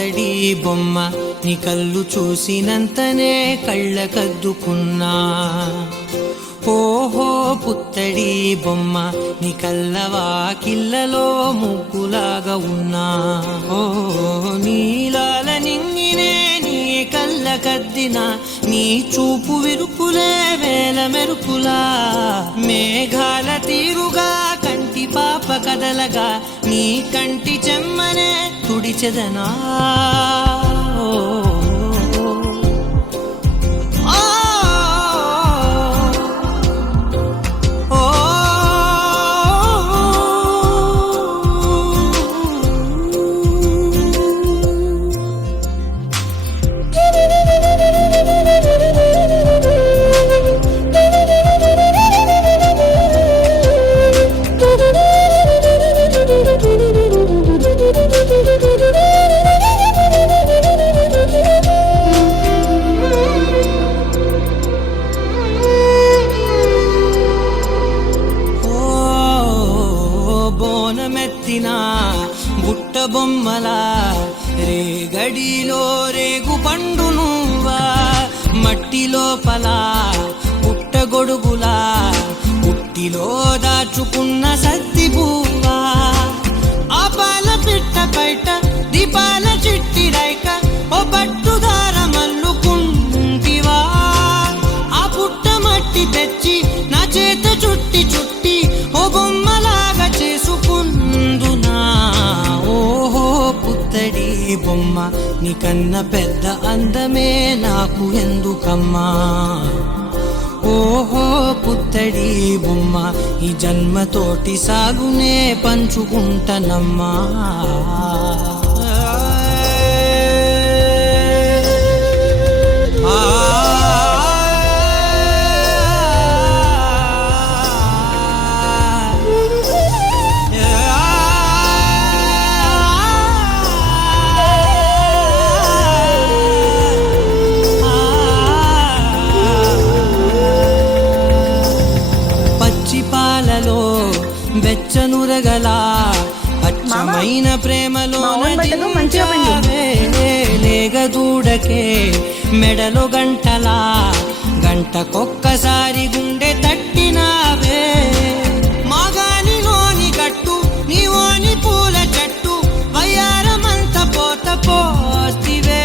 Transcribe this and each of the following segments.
పుత్తడి బొమ్మ నీ కళ్ళు చూసినంతనే కళ్ళకద్దుకున్నా. ఓహో పుత్తడి బొమ్మ నీ కళ్ళవాకిళ్ళలో ముగ్గులాగా ఉన్నా. ఓ నీలాల నింగినే నీ కళ్ళకద్దిన నీ చూపు విరుపులే వేల మెరుపులా. మేఘాల తీరుగా కంటి పాప కదలగా నీ కంటి చెమ్మనే తుడిచెదనా. బుట్ట బొమ్మలా రేగడిలో రేగు పండు నువ్వా. మట్టి లోపల పుట్ట గొడుగులా పుట్టిలో దాచుకున్న సత్తి పువ్వా. ఆ పాల పిట్ట బయట దీపాల చిట్టి రైక ఓ పట్టుదార మల్లుకుంటివా. ఆ పుట్ట మట్టి తెచ్చి నా చేత చుట్టి చుట్టి ఓ బొమ్మలాగా చేసుకుందునా. ఓహో పుత్తడి బొమ్మ నీకన్న పెద్ద అందమే నాకు ఎందుకమ్మా. ఓహో పుత్తడి బొమ్మ ఈ జన్మతోటి సాగునే పంచుకుంటనమ్మా. వెచ్చనురగలా అచ్చమైన ప్రేమలో లేగదూడకే మెడలో గంటలా గంటకొక్కసారి గుండె తట్టినావే. మాగానిలోని గట్టు నీవోని పూల చెట్టు వయ్యారమంత పోత పోస్తివే.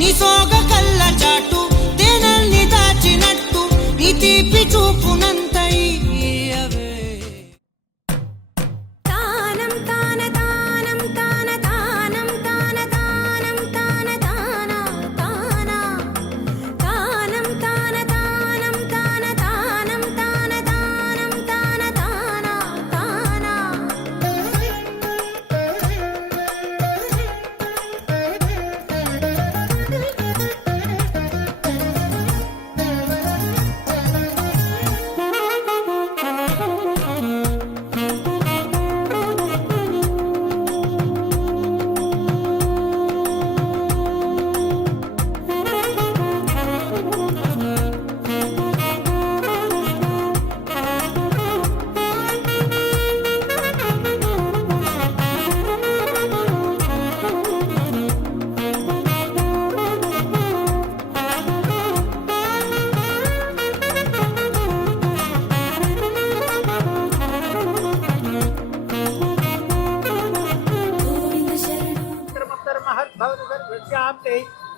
నీ సోగ కళ్ళ చాటు తేనల్ని దాచినట్టు నీ తీపి చూపునంత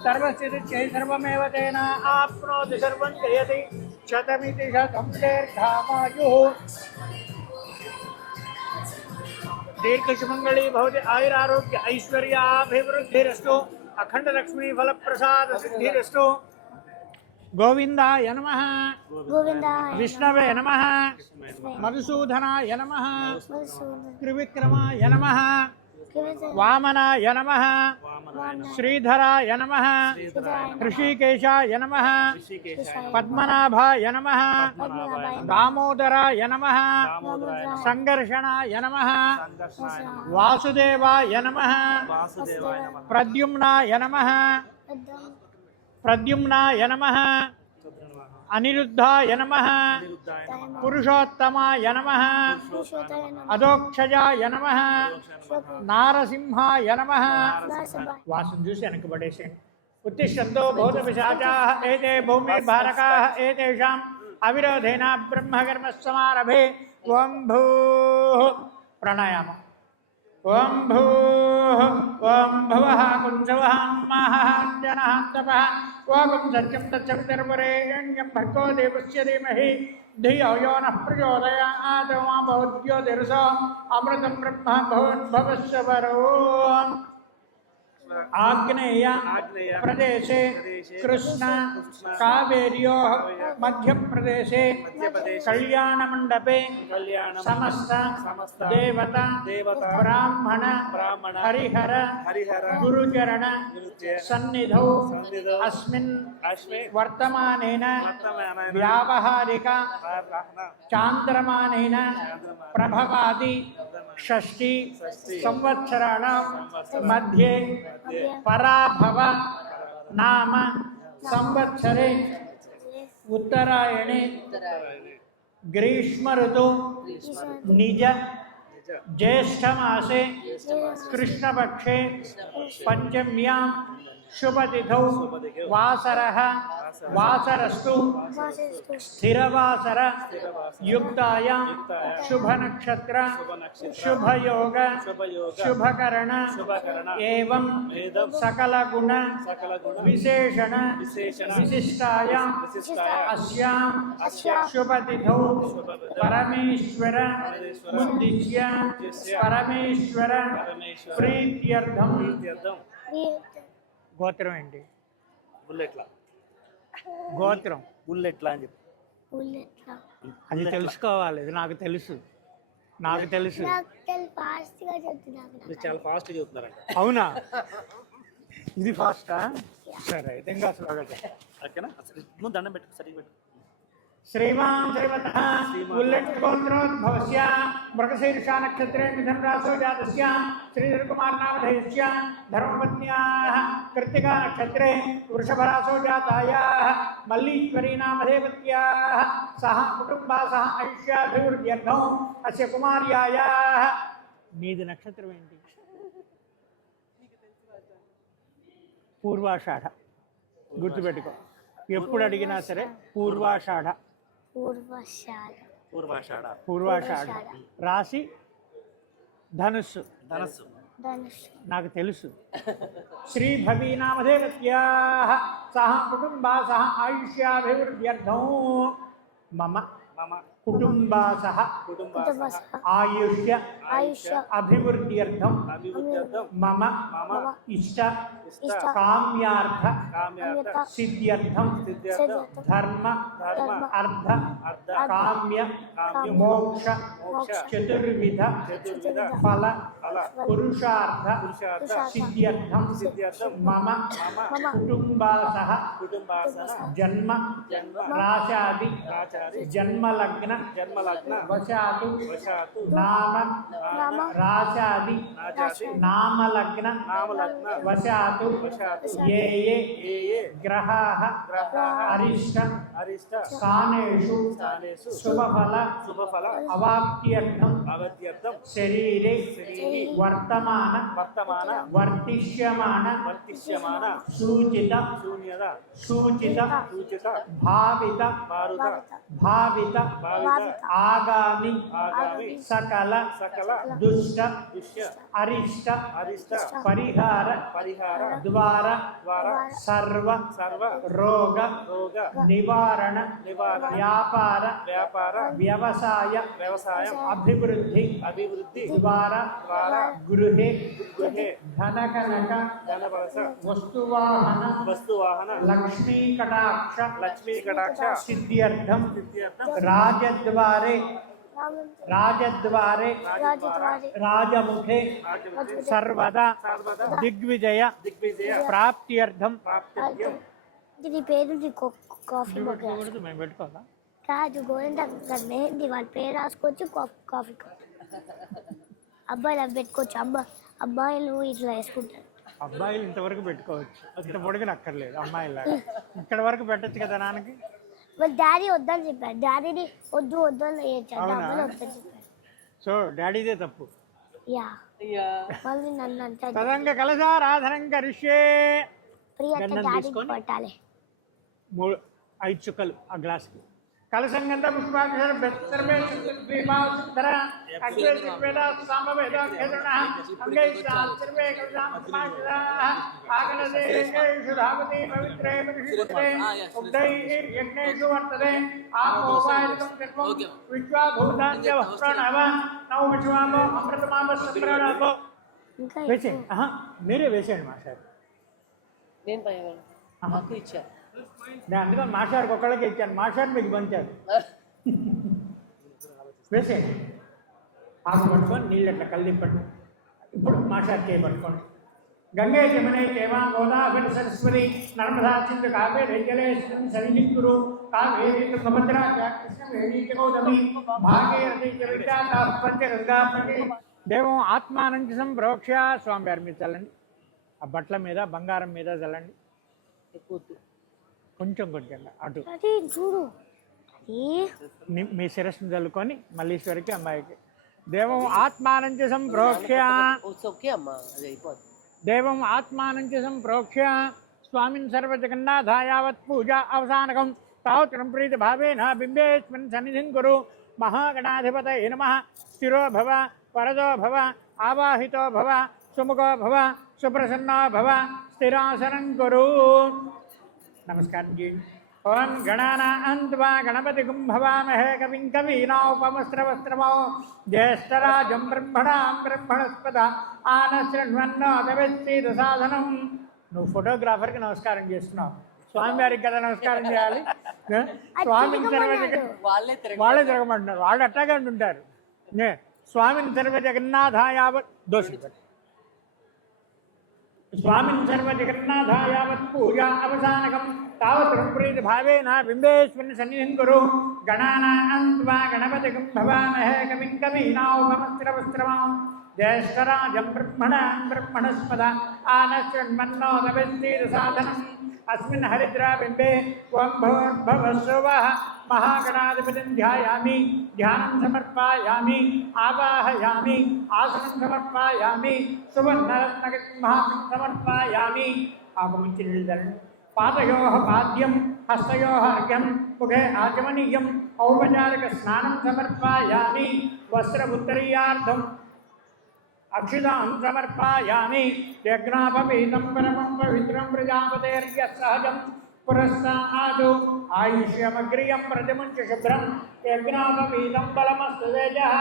सर्वस्थितिश्चै सर्वमेव तेन आप्नोति सर्वं जयति शतमिति शतं दीर्घामायुः दीर्घसुमङ्गली भवति आयुरारोग्य ऐश्वर्याभिवृद्धिरस्तु अखण्डलक्ष्मी फलप्रसादसिद्धिरस्तु गोविन्दाय नमः विष्णवे नमः मधुसूदनाय नमः त्रिविक्रमाय नमः वामनाय नमः श्रीधराय नमः ऋषिकेशाय नमः पद्मनाभाय नमः दामोदराय नमः संघर्षणाय नमः वासुदेवाय नमः प्रद्युम्नाय नमः అనిరుద్ధాయ నమః పురుషోత్తమాయ నమః అధోక్షజాయ నమః నారసింహాయ నమః. వాసం చూసి వెనకబడేసేయండి. ఉత్తిష్టంతో భూతపిశాచాః ఏతే భూమిర్భారకాః ఏతేషాం అవిరోధేన బ్రహ్మకర్మ సమారభే. ఓం భూః ప్రాణాయామం. ఓం భూః ఓం భువః కుంజవః మహః జనః తపః ఓం సత్యం తచ్చవితర్వరేణ్యం భర్గో దేవస్య ధీమహి ధియో యో నః ప్రచోదయాత్. మా భవద్యోతిర్సో అమృతం బ్రహ్మ భవద్భవస్య పరో. ఆగ్నేయ ప్రదేశే కృష్ణ కావేర్యో మధ్యప్రదేశే కళ్యాణమండపే సమస్త దేవత బ్రాహ్మణ హరిహర గురుచరణ సన్నిధౌ అస్మిన్ వర్తమానేన వ్యావహారిక చాంద్రమానేన ప్రభవాది షష్ఠి సంవత్సరాణ మధ్యే పరాభవ నామ సంవత్సరే ఉత్తరాయణే గ్రీష్మ ఋతు నిజ జ్యేష్ఠమాసే కృష్ణపక్షే పంచమ్యాం శుభతిథౌ వాసరః వాసరస్తు స్థిరవాసర యుక్తాయాం శుభనక్షత్ర శుభయోగ శుభకరణ ఏవం సకలగుణ విశేషణ విశిష్టాయాం అస్యాం శుభతిథౌ పరమేశ్వర ఉద్దిశ్య పరమేశ్వర ప్రీత్యర్థం. గోత్రం ఏంటి? బుల్లెట్లా. గోత్రం బుల్లెట్లా అని చెప్పి అది తెలుసుకోవాలి. ఇది నాకు తెలుసు. చాలా ఫాస్ట్ చెప్తున్నారంట. అవునా? ఇది ఫాస్టా? సరే అయితే ఇంకా స్వాగతం. ఓకేనా? ముందు దండం పెట్టు, సరిగ్గా పెట్టు. శ్రీమాన్ శ్రీమతః ఉల్లెట్ గోత్రోద్భవస్య మృగశీర్షా నక్షత్రే మిథున రాశో జాతస్య శ్రీధరకుమార్ నామధేయస్య ధర్మపత్న్యాః కృత్తికా నక్షత్రే వృషభ రాశో జాతాయాః మల్లీశ్వరీ నామధేయవత్యాః సహ కుటుంబా సహ ఐష్యాభివృద్ధ్యర్థం అస్య కుమార్యాయాః. నీది నక్షత్రం ఏంటి? పూర్వాషాఢ. గుర్తుపెట్టుకో. ఎప్పుడు అడిగినా సరే పూర్వాషాఢ. పూర్వాషాఢ. రాశి ధనుస్సు. నాకు తెలుసు. శ్రీ భవీ నామధేయవత్యాః సహ కుటుంబా సహ ఆయుష్యాభివృద్ధ్యర్థం మమ కుటుంబా సహ ఆయుష్య అభివృద్ధ్యర్థం మమ ఇష్ట కామ్యార్థ సిద్ధ్యర్థం ధర్మ అర్థ కామ్య మోక్ష చతుర్విధ ఫల పురుషార్థ సిద్ధ్యర్థం మమ కుటుంబా సహ జన్మ రాశాది జన్మలగ్న వశాతు నామ రాశాది నామలగ్న వశాతు ఏ గ్రహాః అరిష్ట స్థానేషు శుభఫల అవాప్త్యర్థం శరీరే వర్తమాన వర్తిష్యమాన సూచిత భావిత ఆగామి సకల దుష్ట అరిష్ట పరిహార ద్వారా సర్వ రోగ నివారణ వ్యాపార వ్యవసాయ అభివృద్ధి ద్వారా గృహే ధనకనక వస్తువాహన లక్ష్మీ కటాక్ష సిద్ధ్యర్థం రాజద్వారే రాజముఖే సర్వదా దిగ్విజయ ప్రాప్త్యర్థం. దీని పేరు కాఫీ మేము పెట్టుకోవాలా? కాదు, గోవింద మెహందీ వాళ్ళ పేరు రాసుకోవచ్చు, కాఫీ అబ్బాయిలు అవి పెట్టుకోవచ్చు. అబ్బాయిలు ఇట్లా వేసుకుంటారు. అబ్బాయిలు ఇంతవరకు పెట్టుకోవచ్చు, ఇంత పొడిగిన అక్కర్లేదు. అమ్మాయిలా ఇక్కడ వరకు పెట్టచ్చు కదా నాన్నకి. మరి డాడీ వద్దని చెప్పాడు. డాడీని వద్దు వద్దు అని చెప్పాడు. అవునా? అమ్మని వద్దని చెప్పాడు. సో డాడీదే తప్పు. యా మళ్ళీ నన్ను అంటాడు. తదంగ కలశారాధనం కరిష్యే. ప్రియ గండం డాడీకి తీసుకొని కొట్టాలి. 5 చుక్కలు ఆ గ్లాస్కి. కలసంగంధ పుష్పాక్షర బెత్తరమే ద్వీపావసుందర అగ్రే వేద సామవేద ఖేదన అంగై శాస్త్రమే కలశాంతమాక్షర ఆగలదేషు ధావతి పవిత్రే పరిశుద్ధే ఉద్దై యజ్ఞేషు వర్తతే ఆపోవాయకం సర్వం విశ్వాభూతాన్య ప్రణవ నవమశివామో అమృతమామ సంప్రణవో. ఇంకా వేసేయండి. మీరే వేసేయండి మాస్టర్. నేను పోయేవాళ్ళు నాకు ఇచ్చారు. నేను అందుకని మాస్టర్కి ఒక్కళ్ళకి ఇచ్చాను. మాస్టర్ మీకు పంచారు. వేసేయండి. ఆకు పట్టుకొని నీళ్ళు అట్లా కలిపండి. ఇప్పుడు మాస్టర్ చేయి పట్టుకోండి. గంగే జమునే చేవా గోదావరి సరస్వతి నర్మదా సింధు కావేరీ జలేస్మిన్ సన్నిధికురు కావేరీ తుంగభద్రా కృష్ణవేణీ గౌతమి భాగీరథి చ విఖ్యాతా పంచగంగా ప్రతి. దేవం ఆత్మానంచి సంప్రోక్ష. స్వామివారి మీద చల్లండి. ఆ బట్టల మీద బంగారం మీద చల్లండి. కొంచెం కొంచెంగా అటు అది చూడు. అది మీ శిరస్సును చల్లుకొని మల్లీశ్వరికి అమ్మాయికి. దేవం ఆత్మానంచి సంప్రోక్ష. ఓకే అమ్మా అది అయిపోతుంది. దేవం ఆత్మానంచి సంప్రోక్ష స్వామిన్ సర్వజగన్నాథ యావత్ పూజ అవసానకం తావత్రం ప్రీతి భావేన బింబేస్మిన్ సన్నిధిం కురు. మహాగణాధిపతయే నమః. స్థిరో భవ వరదో భవ ఆవాహితో భవ సుముఖో భవ సుప్రసన్నో భవ స్థిరాసనం కురు. నమస్కారం జీ. ఓం గణానాన్త్వా గణపతి భవామహే కవిం కవీనాముపమస్రవస్త్రమో జ్యేష్ఠరాజం బ్రహ్మణాం బ్రహ్మణస్పద ఆనశృణ్వన్నోదవిస్తీద సాధనం. నువ్వు ఫోటోగ్రాఫర్కి నమస్కారం చేస్తున్నావు. స్వామివారికి కదా నమస్కారం చేయాలి. స్వామిని వాళ్ళే తిరగమంటున్నారు. వాళ్ళు అట్టాగే అంటుంటారు. స్వామిని సర్వ జగన్నాథాయ దోషి. స్వామిన్ సర్వజగన్నాథ యావత్ పూజా అవసానకం తావత్ ప్రీతి భావేన బింబేస్మిన్ సన్నిధిం కురు. గణానాన్త్వా గణపతిం భవామహే కవిం కవీనాముపమస్రవస్త్రమో జ్యేష్ఠరాజం బ్రహ్మణాం బ్రహ్మణస్పద ఆనశృణ్వన్నోదవిస్తీద సాధనం. अस्मिन् हरिद्राबिम्बे ओं भूर्भुवस्सुवः महागणाधिपतिं ध्यायामि. ध्यानं समर्पयामि. आवाहयामि. आसनं समर्पयामि. सुवर्णरत्नगम्हां समर्पयामि. आगमनचिल्लन् पादयोः पाद्यं हस्तयोः अर्घ्यं मुखे आचमनीयम् औपचारिकस्नानं समर्पयामि. वस्त्रमुत्तरीयार्धम् अक्षितां समर्पयामि. यज्ञापवीतं परमं पवित्रं प्रजापतेर्यः सहजं पुरस्तादु आयुष्यमग्रियं प्रतिमुञ्च शुभ्रं यज्ञापवीतं बलमस्तु तेजः.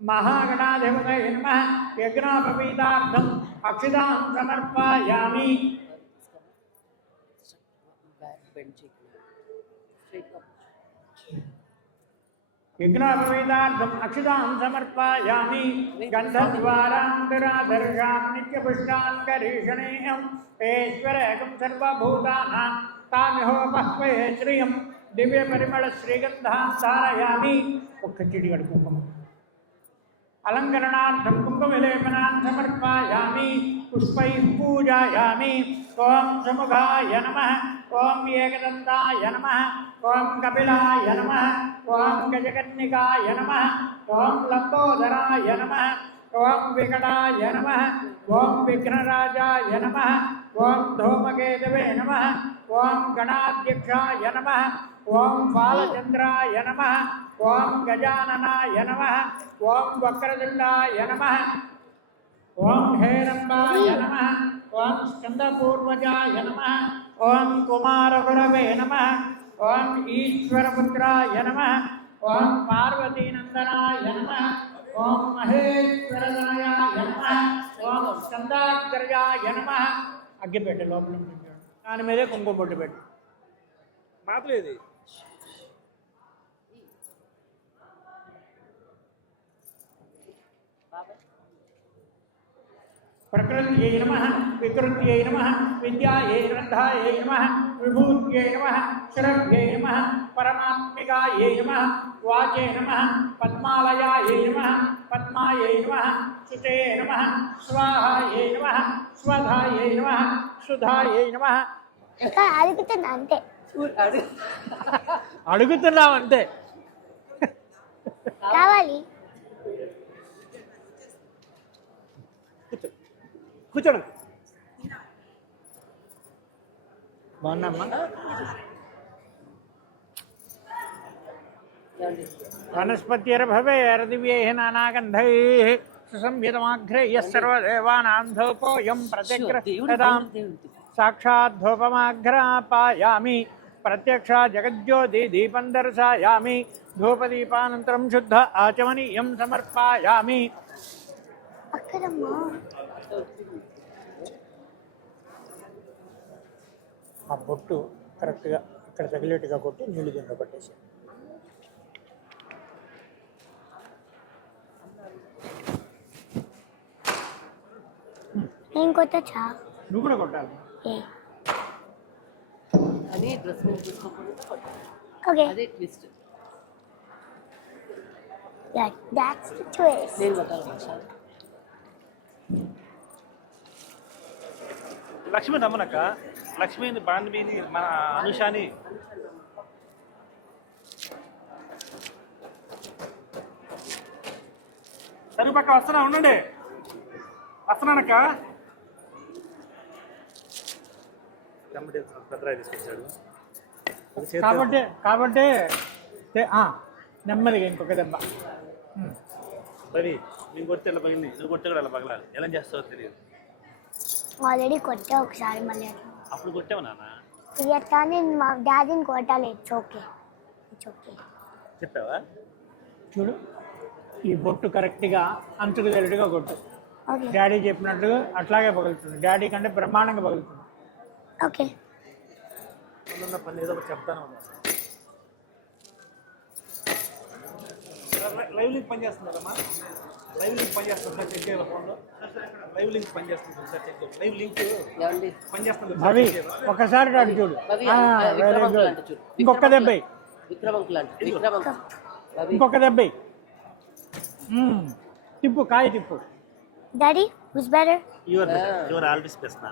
महागणाधिपतये नमः. यज्ञापवीतार्थम् अक्षितां समर्पयामि. यज्ञापवीतार्थम् अक्षितां समर्पयामि. गन्धद्वारान्तरादर्शां नित्यपुष्टान् करीषणीयम् ऐश्वर्यकं सर्वभूतानां तामिहोपह्वये श्रियं दिव्यपरिमलश्रीगन्धां धारयामि. चिडिगड कुङ्कुम अलङ्करणार्थं कुङ्कुमलेपनान् समर्पयामि. पुष्पैः पूजयामि. ओं सुमुखाय नमः. ओं एकदन्ताय नमः. ओं कपिलाय नमः. ओं गजकर्णिकाय नमः. ओं लम्बोदराय नमः. ओं विकटाय नमः. ओं विघ्नराजाय नमः. ओं धूमकेतवे नमः. ओं गणाध्यक्षाय नमः. ओं बालचन्द्राय नमः. ओं गजाननाय नमः. ओं वक्रतुण्डाय नमः. ओं हेरम्बाय नमः. ओं स्कन्दपूर्वजाय नमः. ओं कुमारगुरवे नमः. ओं ईश्वरपुत्राय नमः. ओं पार्वतीनन्दनाय नमः. ओं महेश्वरनाय नमः. ओं स्कन्दाग्रजाय नमः. అగ్గిపెట్టు లోపల దాని మీదే కుంకుమ బొట్టు పెట్టు. మాత్రలేదు प्रकृत्यै नमः. विकृत्यै नमः. विद्यायै ग्रन्थायै नमः. विभूत्यै नमः. शरभ्यै नमः. परमात्मिकायै नमः. वाचे नमः. पद्मालयायै नमः. पद्मायै नमः. सुते नमः. स्वाहायै नमः. स्वधायै नमः. सुधायै नमः. అడుగుతుంది అంతే. అడుగు. అడుగుతున్నాం అంతే. కావాలి. కూర్చోండి. బాగున్నామ్మా. ఏమండి? వనస్పతిర్భవేర్దివ్యైః నానాగంధైః సుసంహితమాఘ్రైః సర్వదేవానాం ధూపోऽయం ప్రతిగృహ్యతాం సాక్షాద్ధూపమాఘ్రాపాయామి ప్రత్యక్ష జగజ్యోతి దీపం దర్శయామి ధూపదీపానంతరం శుద్ధ ఆచమనీయం సమర్పయామి. అక్కడమ్మా ఆ బొట్టు కరెక్ట్గా ఇక్కడ తగిలేట్టుగా కొట్టి నీళ్ళు దీంట్లో పట్టేసి. నేను కొట్టచ్చా? నువ్వు కూడా కొట్టాలి. ఏ అని డ్రెస్ మీద చూసుకోకుండా కొట్టాలి. ఓకే, అదే ట్విస్ట్. that's the twist. నేను కొట్టాలి భాష. లక్ష్మి నమ్మనక్క. లక్ష్మిని బాంధవిని మన అనుషాని తను పక్క వస్తున్నా ఉండండి. వస్తున్నానక్క. పెద్దరాయి తీసుకొచ్చాడు. కాబట్టి నెమ్మదిగా ఇంకొక దెబ్బ. రవి నేను కొడితే ఇలా పగిలింది, నువ్వు కొడితే కూడా ఇలా పగలాలి. ఎలా చేస్తావో తెలియదు. ఆల్రెడీ కొట్టా ఒకసారి, మళ్ళీ అప్పుడు కొట్టావు నాన్న. ఇట్లా నేను మా డాడీని కొట్టాలి. It's okay, it's okay. చెప్పావా? చూడు, ఈ బొట్టు కరెక్ట్గా అంచుకు తెలియట్టుగా కొట్టు. ఓకే డాడీ చెప్పినట్టుగా అట్లాగే పగులుతుంది. డాడీ కంటే బ్రహ్మాండంగా పగులుతుంది. ఓకే. ఉన్న పని ఏదో ఒకటి చెప్తాను. లైవ్ లింక్ పని చేస్తున్నారమ్మా. లైవ్ లింక్ పని చేస్తుంది సార్. చెక్ చేయాలి ఫోన్లో. లైవ్ లింక్ పని చేస్తుంది సార్. చెక్ చేయాలి. లైవ్ లింక్ ఏమండి? పని చేస్తుంది. అవి ఒకసారి డాడీ చూడు. Ravi, very Vikram good. అంటే చూడు. ఇంకొక దెబ్బ. విక్రమ్ అంకుల్ అంటే విక్రమ్ అంకుల్. రవి ఇంకొక దెబ్బ. తిప్పు, కాయ తిప్పు. Daddy, who's better? Your always best నా.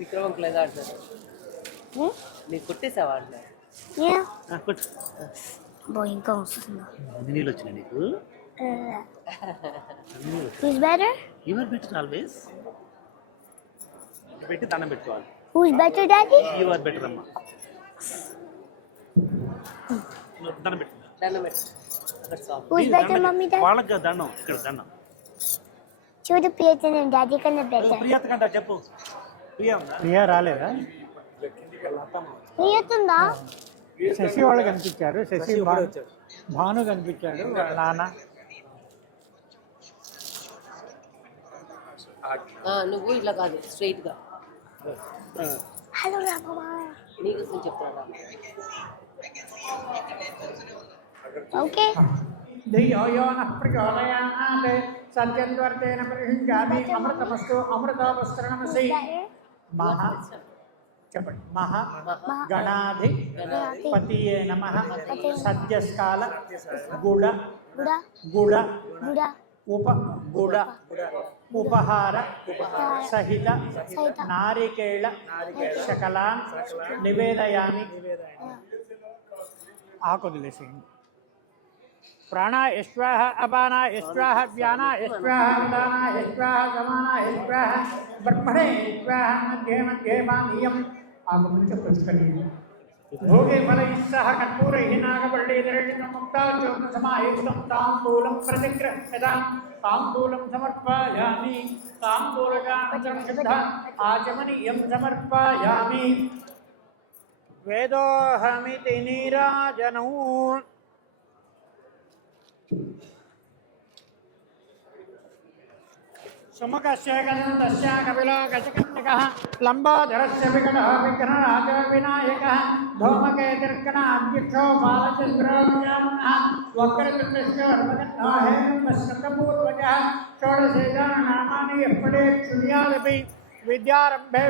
విక్రమ్ అంకుల్ ఏదో అంటారు. నీకు కొట్టేసావా అంటే? Yeah. కొట్టు. బో ఇంకా వస్తుందా? నీళ్ళు వచ్చినాయి నీకు. Who's better? Your better always. పెట్టి దండం పెట్టుకోవాలి. Who's better, Daddy? Your better అమ్మా. దండం పెట్టు. దండం పెట్టు. అక్కడ సాఫ్. Who's better, Mommy, Daddy? వాళ్ళకి దండం, ఇక్కడ దండం. చూడు ప్రియత, నేను డాడీ కన్నా బెటర్. ప్రియత కంటే చెప్పు. ప్రియ ఉందా? ప్రియా రాలేదా? ప్రియత ఉందా? శశి వాళ్ళు కనిపించారు. శశి భాను కనిపించాడు. వాళ్ళ నాన్న. నువ్వు ఇలా కాదు, స్ట్రైట్ గా. హలో రామా. నీకు నేను చెప్తాను. ఓకే. ధియో యో నః ప్రచోదయాత్ సత్యద్వర్తేన ప్రయుంజామి అమృతమస్తు అమృతోపస్తరణమసి. మహా చెప్పండి. మహా గణాధి పతియే నమః సద్యస్కాల గుడ గుడ గుడ ఉపహార సహిత నారికేళ శకలాన్ నివేదయామి. ఆకొదిలేసేయండి. ప్రాణా యశ్వాహ అపానా యశ్వాహ వ్యానా యశ్వాహ ఉదానా యశ్వాహ సమానా యశ్వాహ బ్రహ్మణే యశ్వాహ మధ్యే మధ్యే పానీయం. ఆగమంచ పుష్కరీయం భోగే ఫలైః సహ కర్పూరైః నాగవల్లీధరైర్ముక్తాచూర్ణ సమాయుక్తం తాంబూలం ప్రతిగృహ్యతాం. తాంబూలం సమర్పయామి. తాంబూలజానంతరం శుద్ధ ఆచమనీయం సమర్పయామి. వేదోహమితి నీరాజనౌ. సుముఖస్య గజంతస్య కపిలో గజకన్యకః లంబోదరస్య వికటः విఘ్నరాజో వినాయకः ధూమకేతుర్గణాధ్యక్షో బాలచంద్రో విజాననः వక్రతుండస్య వరదగంధో హేమంబస్కందపూర్వజः షోడశేషాని నామాని ఎప్పుడే శృణ్యాదపి విద్యారంభే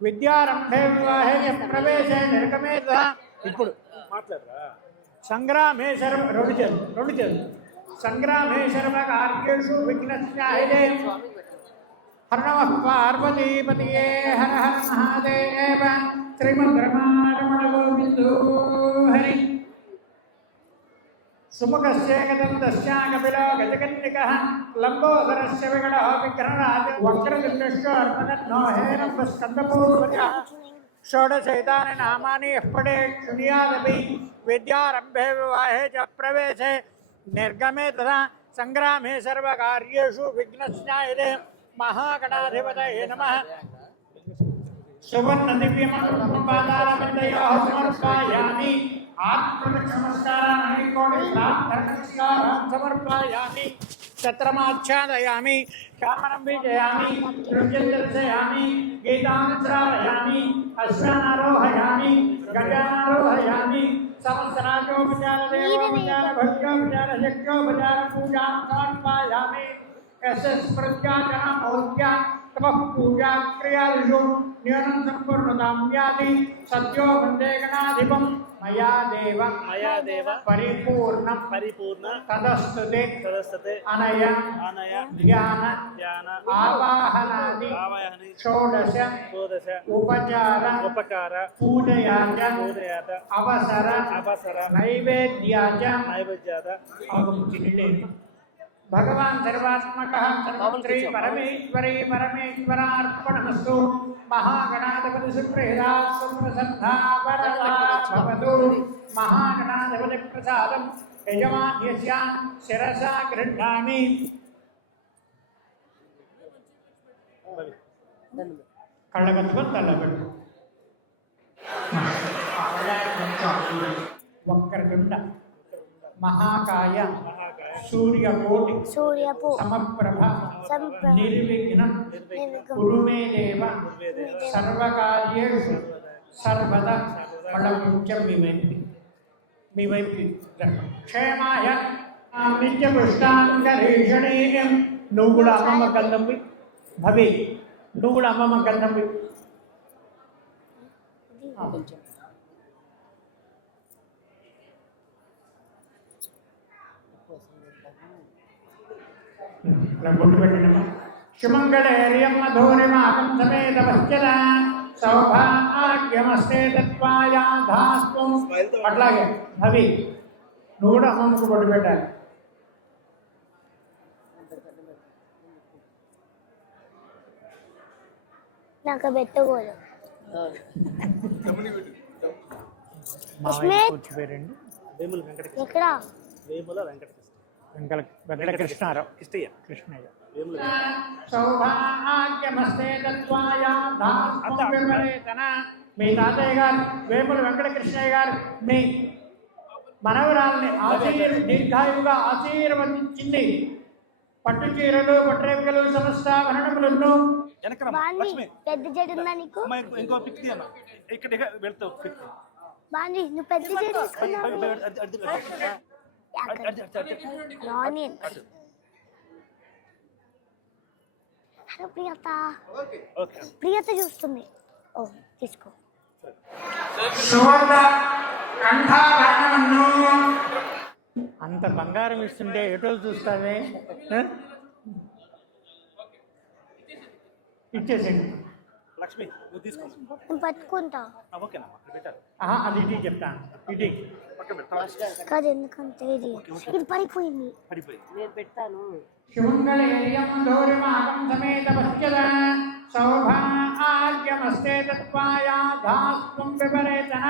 విద్యారంభే వివాహే ప్రవేశే నిర్గమే తథా. ఇప్పుడు మాట్లాడరా? సంగ్రామే రెండు చేతులు సంగ్రామే సర్వకార్యేషు విఘ్నస్యాహిదే హర నమః పార్వతీపతియే హర హర మహాదేవ శ్రీమద్రమారమణ గోవిందో హరి సుముఖస్యేకదంతస్య కపిలో గజకన్నికః లంబోదరస్య వికటః విగ్రహరాజ వక్రదుండశ్చ అర్పణో హేరంబ స్కందపూర్వజः షోడశైతాని నామాని పడే శృణుయాదపి విద్యారంభే వివాహే చ ప్రవేశే నిర్గమే తథా సంగ్రామే సర్వకార్యేషు విఘ్నస్నాయతే మహాగణాధిపతయే నమః సువర్ణ దివ్యమంగళపాదారవిందయోః సమర్పయామి ఆత్మనమస్కారాన్ని కోటి నమస్కారం సమర్పయామి ఛత్రమాచ్ఛాదయామి శామనం విజయామి నృత్యం దర్శయామి గీతానుశ్రావయామి అశ్వానారోహయామి గజానారోహయామి సహస్రాజోపచార దేవోపచార భక్త్యోపచార యజ్ఞోపచార పూజాం సమర్పయామి స్మృత్యాచనమౌద్య తమః పూజా క్రియాదిషు న్యూనం సంపూర్ణతాం వ్యాధి సత్యో వందే గణాధిపం మయా దేవ పరిపూర్ణం తదస్తుతే అనయ ధ్యాన ఆవాహనాది షోడశ ఉపచార పూజయాచ అవసర నైవేద్యాచ భగవాన్ సర్వాత్మకః సర్వశ్రీ పరమేశ్వరీ పరమేశ్వరార్పణమస్తు మహాగణాధిపతి సుప్రీదాస్తు ప్రసన్నా వరదా భవతు మహాగణాధిపతి ప్రసాదం యజమాన్యస్య శిరసా గృహ్ణామి కళ్ళగత్తుకొని తల్లబెట్టు వక్రతుండ మహాకాయ సూర్యకోటి సమప్రభ నిర్విఘ్నం కురు మే దేవ సర్వకార్యేషు సర్వదా వాళ్ళ ముఖ్యం మీ వైపు క్షేమాయ నిత్యపుష్టాంగరీషణీయం నువ్వు కూడా అమ్మమ్మ గంధంవి భవి నువ్వు కూడా అమ్మమ్మ గంధంవి సుమంగళేర్యం మధురిమాకం సమేత పశ్చల సౌభాగ్యమస్తే తత్వాయాధాస్వం అట్లాగే భవి నువ్వు కూడా అమ్మమ్మకు బొట్టు పెట్టాలి నాకు పెట్టకూడదు పేరండి ఎక్కడ వెంకటకృష్ణారావు కృష్ణయ్య సౌభాగ్యమస్తే తత్వాయాధన మీ తాతయ్య గారు వేముల వెంకటకృష్ణయ్య గారు మీ మనవరాల్ని దీర్ఘాయువుగా ఆశీర్వదించింది పట్టు చీరలు పట్రేపికలు సమస్తాభరణములను పెద్ద జడ ఉందా నీకు ఇంకో పిక్ తీయన్నా ఇక్కడ వెళ్తావు పిక్ బాండి నువ్వు పెద్ద జడ తీసుకున్నావు ప్రియత ప్రియత చూస్తుంది ఓ తీసుకో అంత బంగారం ఇస్తుంటే ఎటో చూస్తావే ఇచ్చేసేయండి లక్ష్మి నువ్వు తీసుకో నేను పట్టుకుంటా ఓకేనా పెట్టారు అది ఇటీ చెప్తాను ఇటీ కాదు ఎందుకంటే ఇది పడిపోయింది నేను పెడతాను శుంగళేయం దౌర్యమాకం సమేత పశ్చద సౌభాగ్యమస్తే తత్వాయాధాస్వం విపరేతన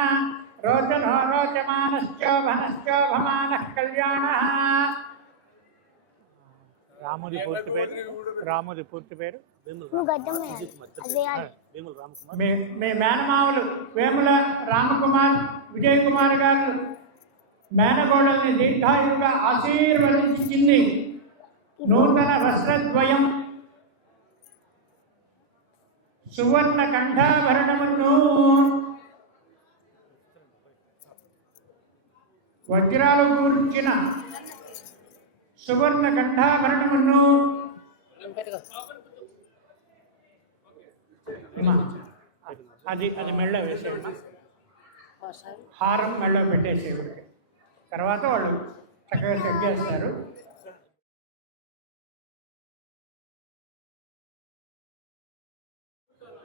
రోచనో రోచమానశ్చోభనశ్చోభమానః కళ్యాణః రాముడి పూర్తి పేరు నువ్వు గడ్డం వేయాలి మీ మేనమావులు వేముల రామకుమార్ విజయ్ కుమార్ గారు మేనగోడల్ని దీర్ఘాయువుగా ఆశీర్వదించింది నూతన వస్త్రద్వయం సువర్ణ కంఠాభరణమును వజ్రాలు కూర్చిన సువర్ణ కంఠాభరణమును అది మెళ్ళ వేసేయమ్మా హారం మెళ్ళ పెట్టేసేవాడికి తర్వాత వాళ్ళు చక్కగా సెట్ చేస్తారు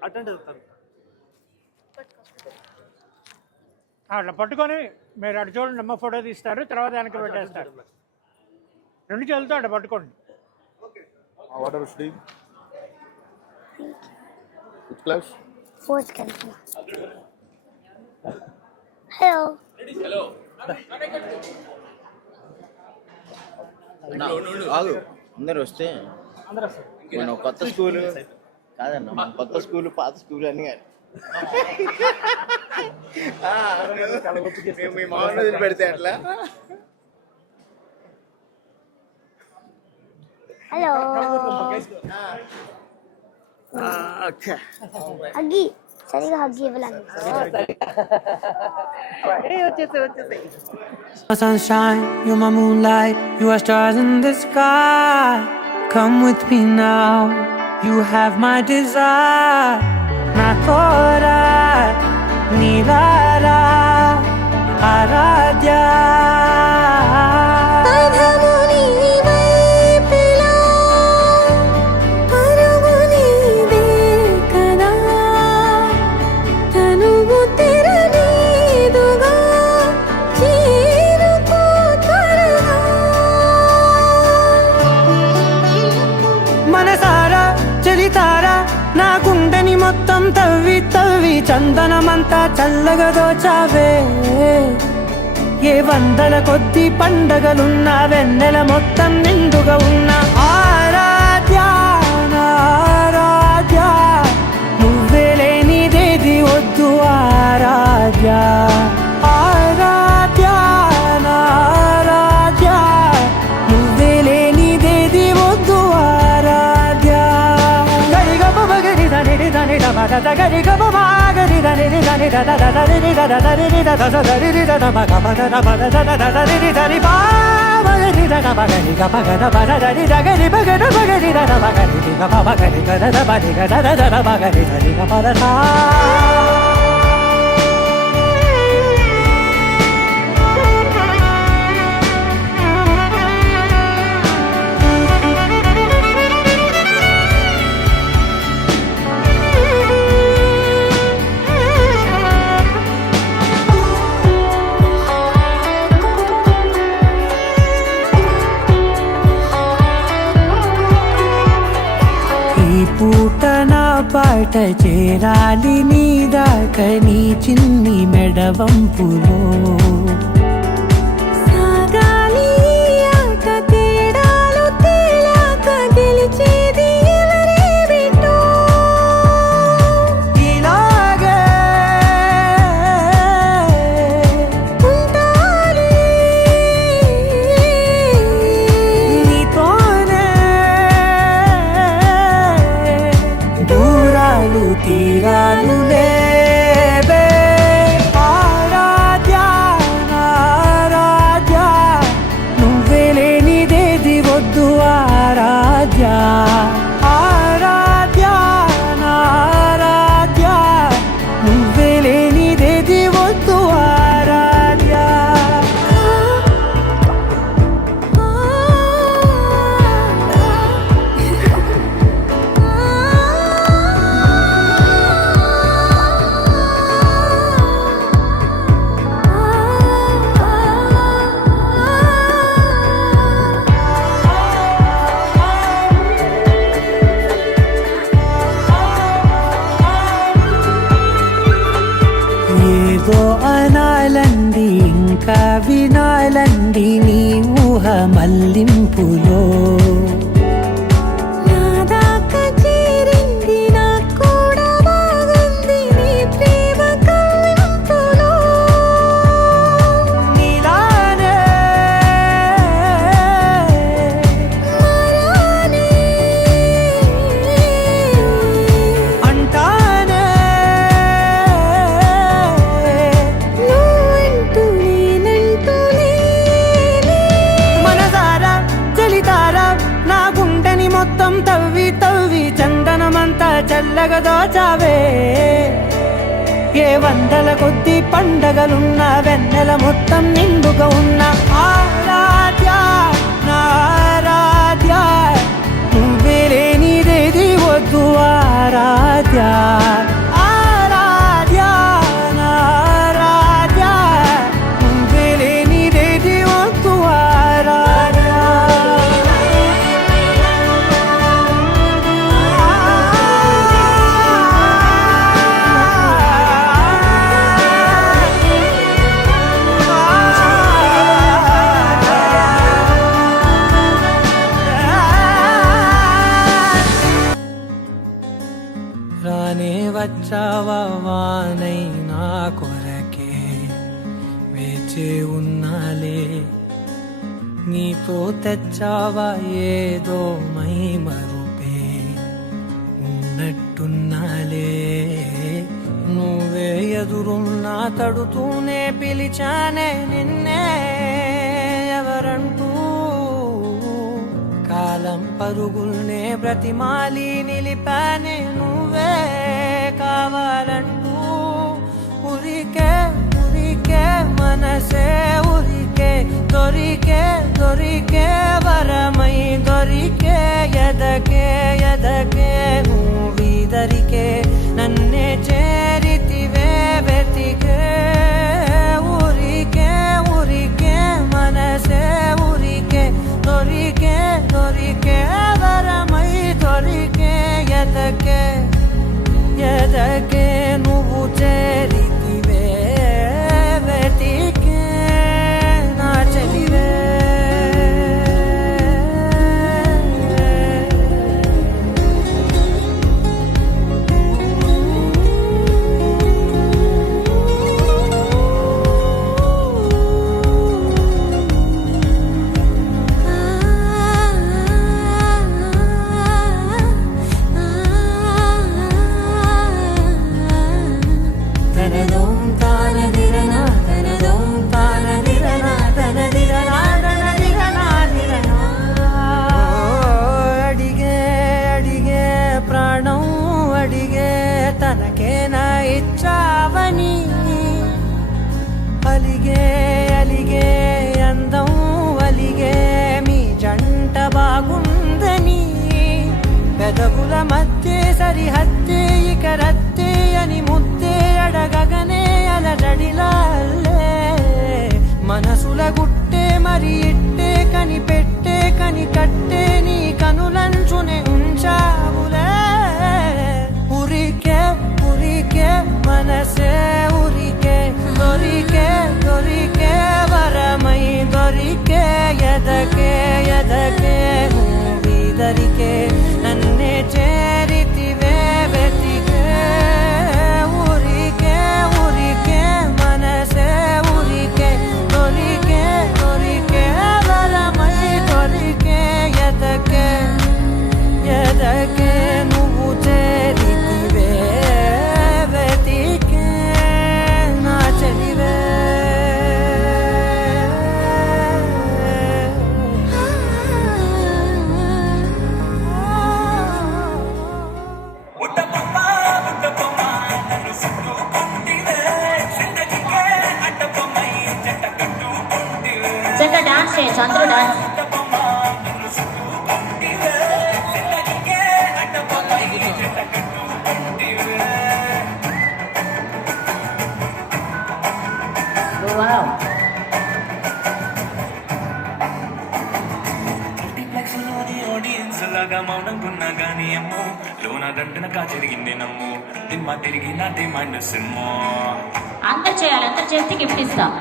అటెండ్ అవుతారు. అట్లా పట్టుకొని మీరు అటు చూడండి అమ్మ ఫోటో తీస్తారు, తర్వాత వెనక్కి పెట్టేస్తారు. 2 చేతులతో అట్లా పట్టుకోండి. What are you? Which class? 4th class. Hello. ఆగు, అందరు వస్తే అందరూ సార్ మన కొత్త స్కూల్ కాదన్న, మన కొత్త స్కూల్ పాత స్కూల్ అని కానీ మీ మామూలు పెడితే అట్లా. Hello. హగ్గి సరిగా హగ్గి ఇవ్వలేదు. Sunshine, you're my moonlight, you are stars in the sky. Come with me now, you have my desire. Na tora, nilara, aradhya. నా గుండెని మొత్తం తవ్వి తవ్వి చందనమంతా చల్లగా దోచావే. ఏ వందల కొద్ది పండగలున్నా వెన్నెల మొత్తం నిండుగా ఉన్న ఆరాధ్య ఆరాధ్య, నువ్వే లేనిదేది వద్దు ఆరాధ్య ఆరాధ్య ఆరాధ్య, నువ్వే లేనిదేది వద్దు ఆరాధ్య. గరి గబ గరి దని దని ద ద ద రి ద ద ద రి ద ద ద రి ద ద మ గ మ ద ద మ ద ద ద ద రి ద రి బా మ రి ద ద మ గ రి గ ప గ ద మ ద ద రి ద గ రి బ గ ద మ గ రి ద ద మ గ రి గ ప మ గ రి గ ద ద మ రి గ ద ద ద మ గ రి ద రి గ ప ద ద. పూట నా పాట చేరాలి నీ దాకా నీ చిన్ని మెడవంపులో. సాగాలి ఆట తేడాలు తేలాక గెలిచేది ఎవరే బిడ్డో. ఇలాగే ఉంటాలి నీతోనే, దూరాలు తీరాలు లేవే. ఆరాధ్య ఆరాధ్య, నువ్వే లేనిదేది వద్దు ఆరాధ్య ఆరాధ్య ఆరాధ్య, నువ్వే లేనిదేది వద్దు ఆరాధ్య. ఏదో అనాలండి ఇంకా వినాలండి నీ ఊహ మల్లింపులో. నాదాకా చేరింది నాకు కూడా బాగుంది నీ ప్రేమ కవింపులో. నీలానే మరానే అంటానే, నువ్వంటూ నేనంటూ లేనే. మనసారా చలితారా నా గుండెని మొత్తం తవ్వి తవ్వి చందనమంతా చల్లగా దోచావే. ఏ వందల కొద్ది పండగలున్నా వెన్నెల మొత్తం నిండుగా ఉన్న ఆరాధ్య నా ఆరాధ్య, నువ్వే లేనిదేది వద్దు ఆరాధ్య. తెచ్చావా వానై నా కొరకే వేచి ఉన్నాలే నీతో తెచ్చావా ఏదో మై మరుపే ఉన్నట్టున్నాలే నువ్వే ఎదురున్నా తడుతూనే పిలిచానే నిన్నే ఎవరంటూ కాలం పరుగుల్నే బ్రతిమాలి నిలిపానే నువ్వే కావాలంటూ ఉరికే ఉరికే మనసే ఉరికే దొరికే దొరికే వరమై దొరికే ఎదకే ఎదకే నువ్విదరికే నన్నే చేరితివే వెతికే ఊరికే ఊరికే మనసే ఊరికే దొరికే దొరికే వరమై దొరికే ఎదకే ఎదకే నువ్వు చేరితివే వెతికే నా చెలివే అడిగే అడిగే ప్రాణం అడిగే తనకేనా ఇచ్చావని అలిగే అలిగే అందం అలిగే మీ జంట బాగుందని పెదవుల మధ్య సరిహద్దే ఇక రద్దే అని ముద్దే అడగగనే అలజడిలాల్లే మనసుల గుట్టే మరి ఇట్టే కనిపెట్టే కని కట్టే నీ కనులంచునే ఉంచావులే ఉరికే ఉరికే మనసే ఉరికే దొరికే దొరికే వరమై దొరికే ఎదకే ఎదకే నువ్విదరికే నన్నే చేరితివే వెతికే ఊరికే ఊరికే మనసే ఊరికే దొరికే దొరికే వరమై దొరికే ఎదకే ఎదకే నువ్వు చేరితివే వెతికే నా చెలివే చక్కగా డాన్స్ చేయొచ్చు అందరూ డాన్స్ వావ్ లాగా మౌనంకున్నా గానీ అమ్మో లోన దండన కాచెరిగింది నమ్ము దిమ్మ తిరిగి నా డిమాండ్ సిమ్మో అందరు చేయాలి అందరు చేస్తే గిఫ్ట్ ఇస్తాం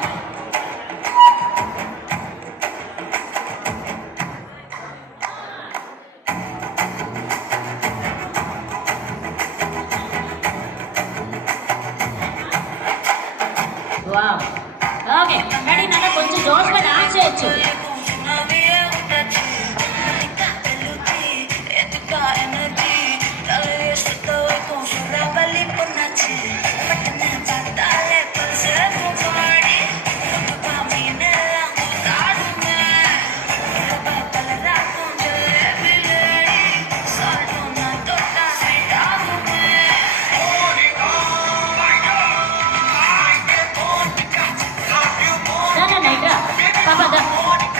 వావ్ ఓకే రెడీ నాన్న కొంచెం జోష్గా డాన్స్ చేయొచ్చు పాప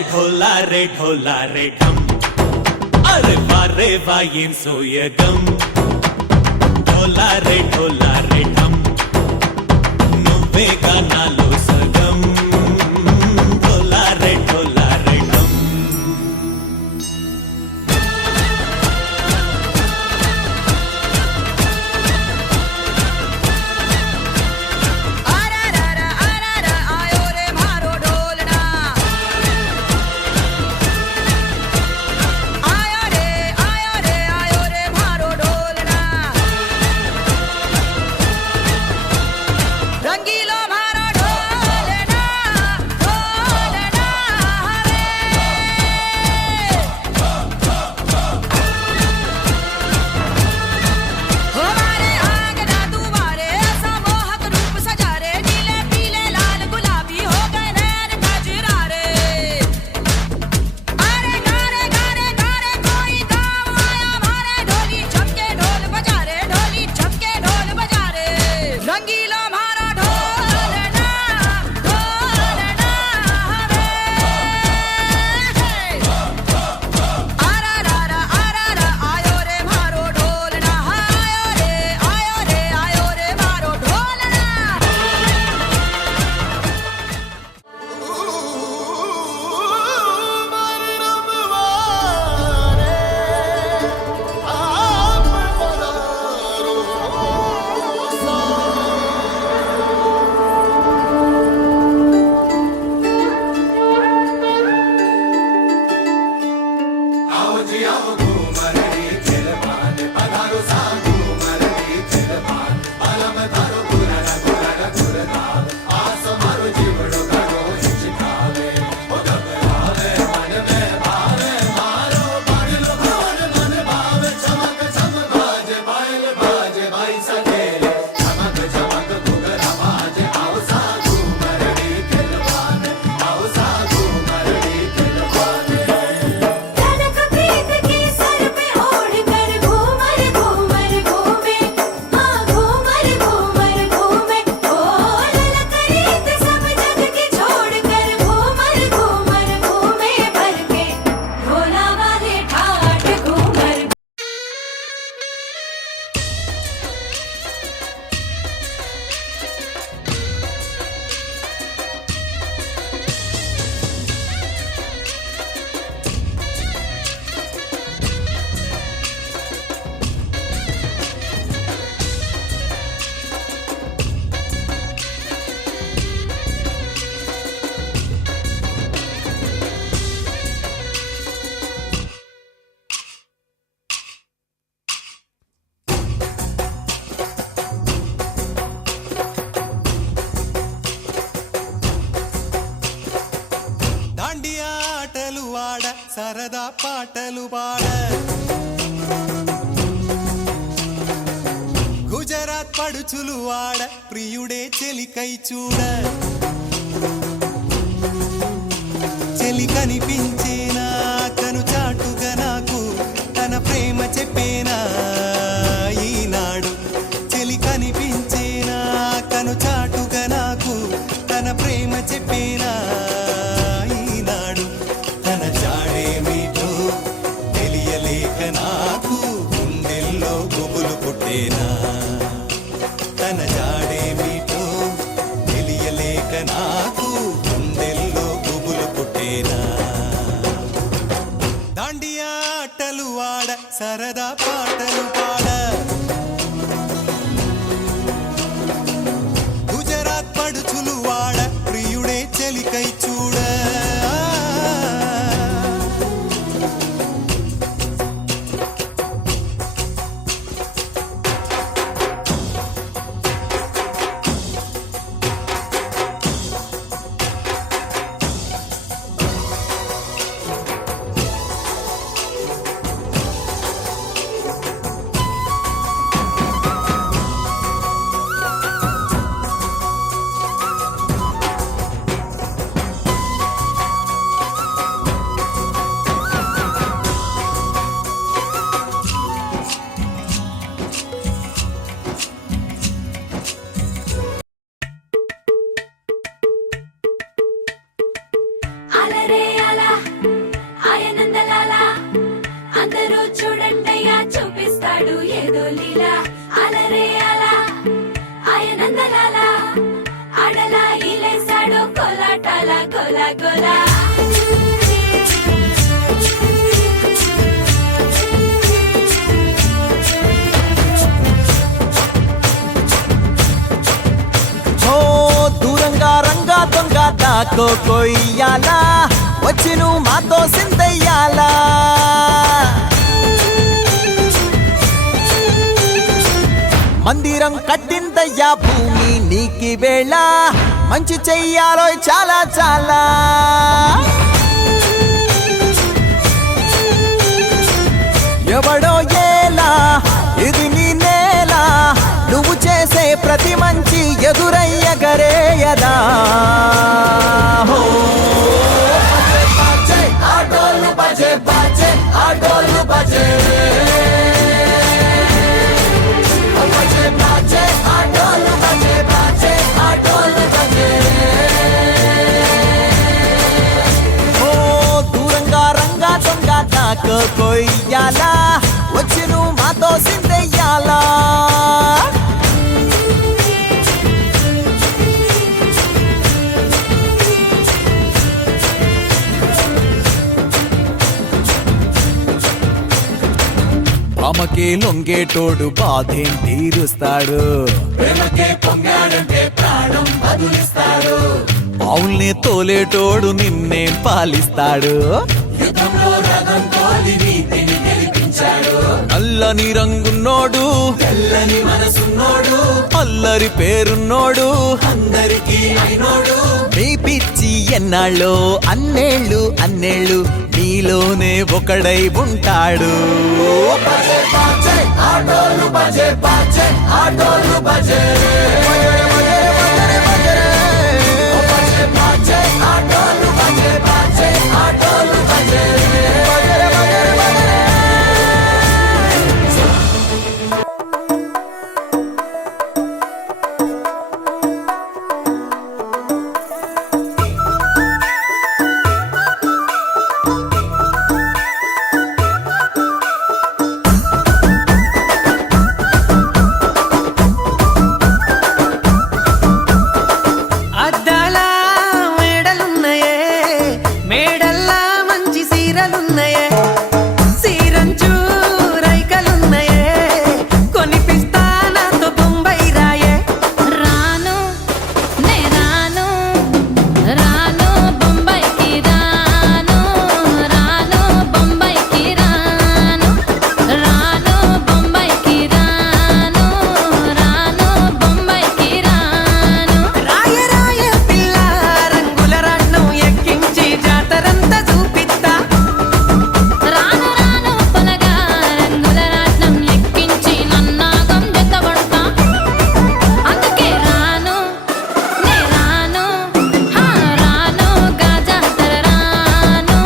ढोला रे ढम अरे वाह ఏం సోయగం ढोला रे ढम నువ్వేగా నాలో సగం ढोला रे ढम సరదా పాటలు పాడ గుజరాత్ పడుచులు వాడ ప్రియుడే చెలికై చూడ చెలి కనిపించేనా కను చాటుగా నాకు తన ప్రేమ చెప్పేనా ఈనాడు చెలి కనిపించేనా కను చాటుగా నాకు తన ప్రేమ చెప్పేనా ఈనాడు తన జాడేమిటో తెలియలేక నాకు గుండెల్లో గుబులు పుట్టేనా తన జాడేమిటో తెలియలేక నాకు గుండెల్లో గుబులు పుట్టేనా దాండియా ఆటలు ఆడ సరదా పాటలు పాడ గుజరాత్ పడుచులు వాడ ప్రియుడే చెలికై చూడ గోలా గోలా ఓ దూరంగా రంగా దొంగ దాకో కొయ్యాలా వచ్చి నువ్వు మాతో సిందయ్యాలా మందిరం కట్టిందయ్యా భూమి నీకి వేళ మంచి చెయ్యాలో చాలా చాలా ఎవడో ఏలా ఇది నీ నేల నువ్వు చేసే ప్రతి మంచి ఎదురయ్యగరేయదా హో బజే ఆటోలు బజే బజే ఆటోలు బజే బజే బజే ఆటోలు బజే బజే ఆటోలు బజే ఓ దూరంగా రంగా దొంగ దాకో కొయ్యాలా వచ్చి నువ్వు మాతో సిందెయ్యాలా అమ్మకే లొంగేటోడు బాధేం తీరుస్తాడు ప్రేమకే పొంగాడంటే ప్రాణం బదులిస్తాడు పావుల్ని తోలేటోడు నిన్నేం పాలిస్తాడు యుద్ధంలో రథం తోలి నీతిని గెలిపించాడు నల్లని రంగున్నోడు తెల్లని మనసున్నోడు అల్లరి పేరున్నోడు అందరికీ అయినోడు నీ పిచ్చి ఎన్నాళ్ళో అన్నేళ్ళు అన్నేళ్ళు నీలోనే ఒకడై ఉంటాడు బజే బాజే ఆటోలు బజే బాజే ఆటోలు బజే బజే బాజే ఆటోలు బజే బాజే ఆటోలు బజే అద్దాల మేడలున్నాయే మేడల్లా మంచి సీరలున్నాయే సీరంచు రైకలున్నాయే కొనిపిస్తా నాతో బొంబాయి రాయే రాను నే రాను రాను బొంబాయికి రాను రాను బొంబాయికి రాను రాను బొంబాయికి రాను రాను బొంబాయికి రాను రాయ రాయ పిల్ల రంగుల రాట్నం ఎక్కించి జాతరంతా చూపిస్తా రాను రాను పొలగా రంగుల రాట్నం ఎక్కించి నన్నాగం జతబడతా అందుకే రాను నే రాను రాను గాజాతర రాను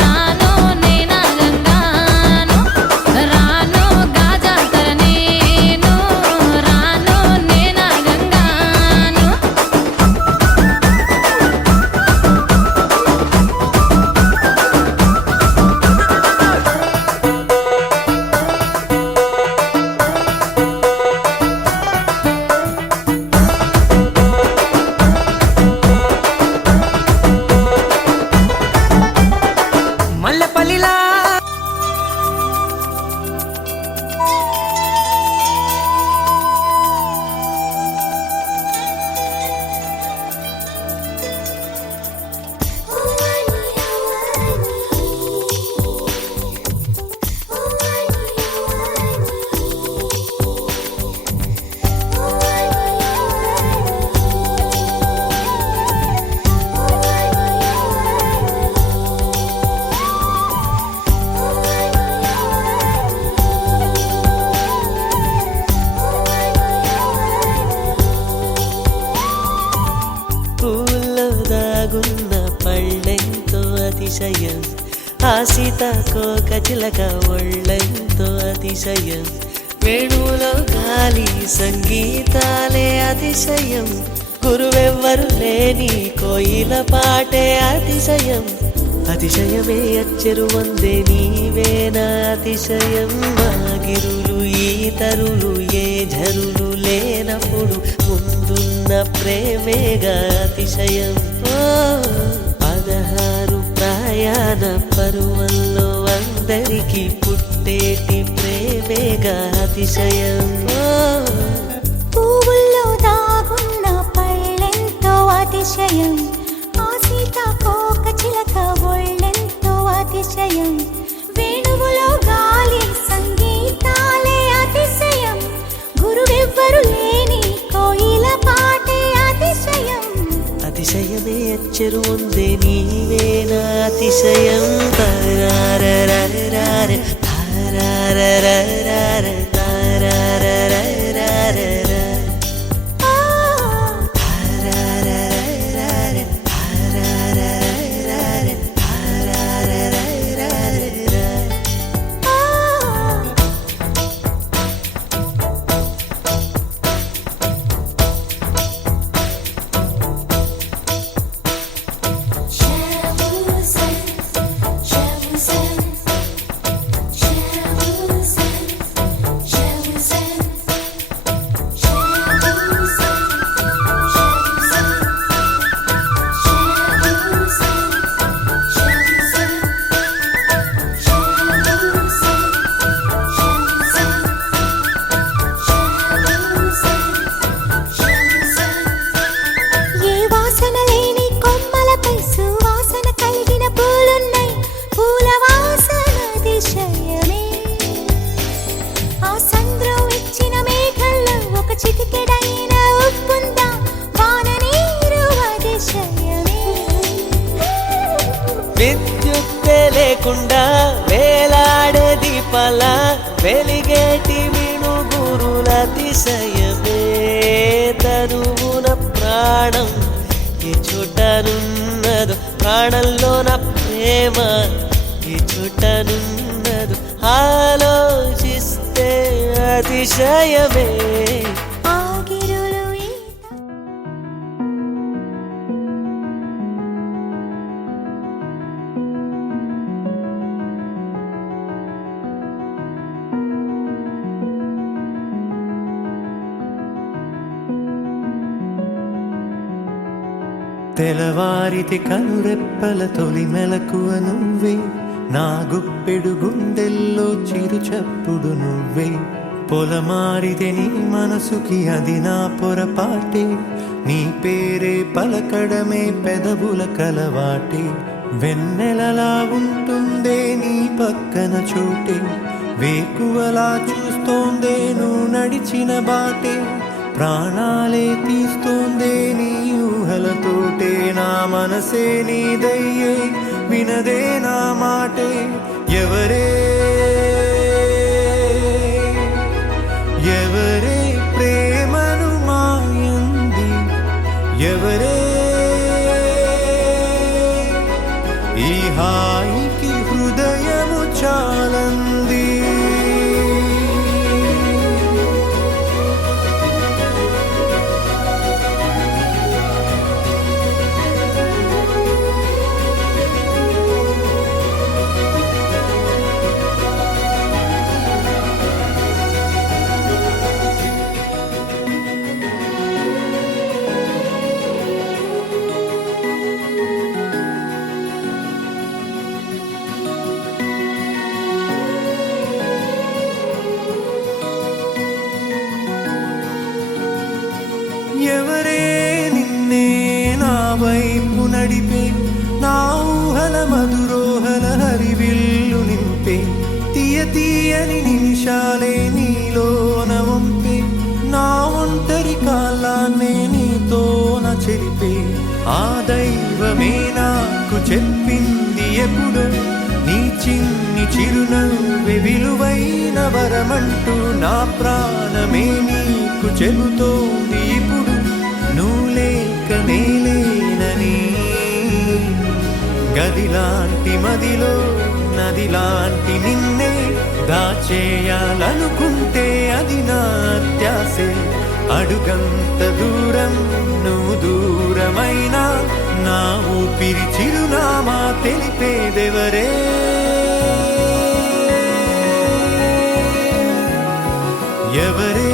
రాను నేనా గంగాను రాను గాజాతర నేను రాను నేనా గంగాను మల్లెపల్లిలా పూల్లో దాగున్న పళ్ళెంతో అతిశయం ఆ సీతాకోక చిలక ఒళ్ళెంతో అతిశయం వేణువులో గాలి సంగీతాలే అతిశయం గురువెవ్వరు లేని కోయిల పాటే అతిశయం అతిశయమే అచ్చరు వందే నీవేనా అతిశయం మాగిరులు ఈ తరులు ఏ ఝరులు లేనప్పుడు ముందున్న ప్రేమేగా అతిశయం 16 ప్రయాణ పరువంలో అందరికీ పుట్టేటి ప్రేమేగా అతిశయం పువ్వుల్లో దాగున్న పళ్ళెంతో అతిశయం ఆ సీతాకోక చిలక ఒళ్ళెంతో అతిశయం వేణువులో గాలి సంగీతాలే అతిశయం గురువెవ్వరు లేని కోయిల పాటే అతిశయం అతిశయమే అచ్చరు ఉందే నీవేనా అతిశయం తారారరరర తారారరరర తారారరరర విద్యుత్తే లేకుండా వేలాడే దీపాల వెలిగేటి మిణుగురుల అతిశయమే తరువున ప్రాణం ఏ చోటనున్నదో ప్రాణంలోన ప్రేమ ఏ చోటనున్నదో ఆలోచిస్తే అతిశయమే తెలవారితి కనురెప్పల తొలి మెలకువ నువ్వే నా గుప్పెడు గుండెల్లో చిరు చప్పుడు నువ్వే పొలమారితే నీ మనసుకి అది నా పొరపాటే నీ పేరే పలకడమే పెదవుల కలవాటే వెన్నెలలా ఉంటుందే నీ పక్కన చోటే వేకువలా చూస్తోందే నువ్వు నడిచిన బాటే ప్రాణాలే తీస్తోందే నీ ఊహలతోటే నా మనసే నీదయ్యే వినదే నా మాటే ఎవరే ఎవరే ప్రేమను మాయంది ఎవరే ఈ హాయికి హృదయము చాలంది ఎవరే నిన్నే నా వైపు నడిపే నా ఊహల మధురోహల హరివిల్లు నింపే తీయ తీయని నిమిషాలే నీలోన వంపే నా ఒంటరి కాలాన్నే నీతోన చెరిపే ఆ దైవమే నాకు చెప్పింది ఎప్పుడు నీ చిన్ని చిరునవ్వె విలువైన వరమంటూ నా ప్రాణమే నీకు చెబుతోంది ఇప్పుడు నువ్వు లేక నేలేనని గదిలాంటి మదిలో నదిలాంటి నిన్నే దాచేయాలనుకుంటే అది నా అత్యాసే అడుగంత దూరం నువ్వు దూరమైనా నా ఊపిరి ఊపిరి చిరునామా తెలిపేదెవరే ఎవరే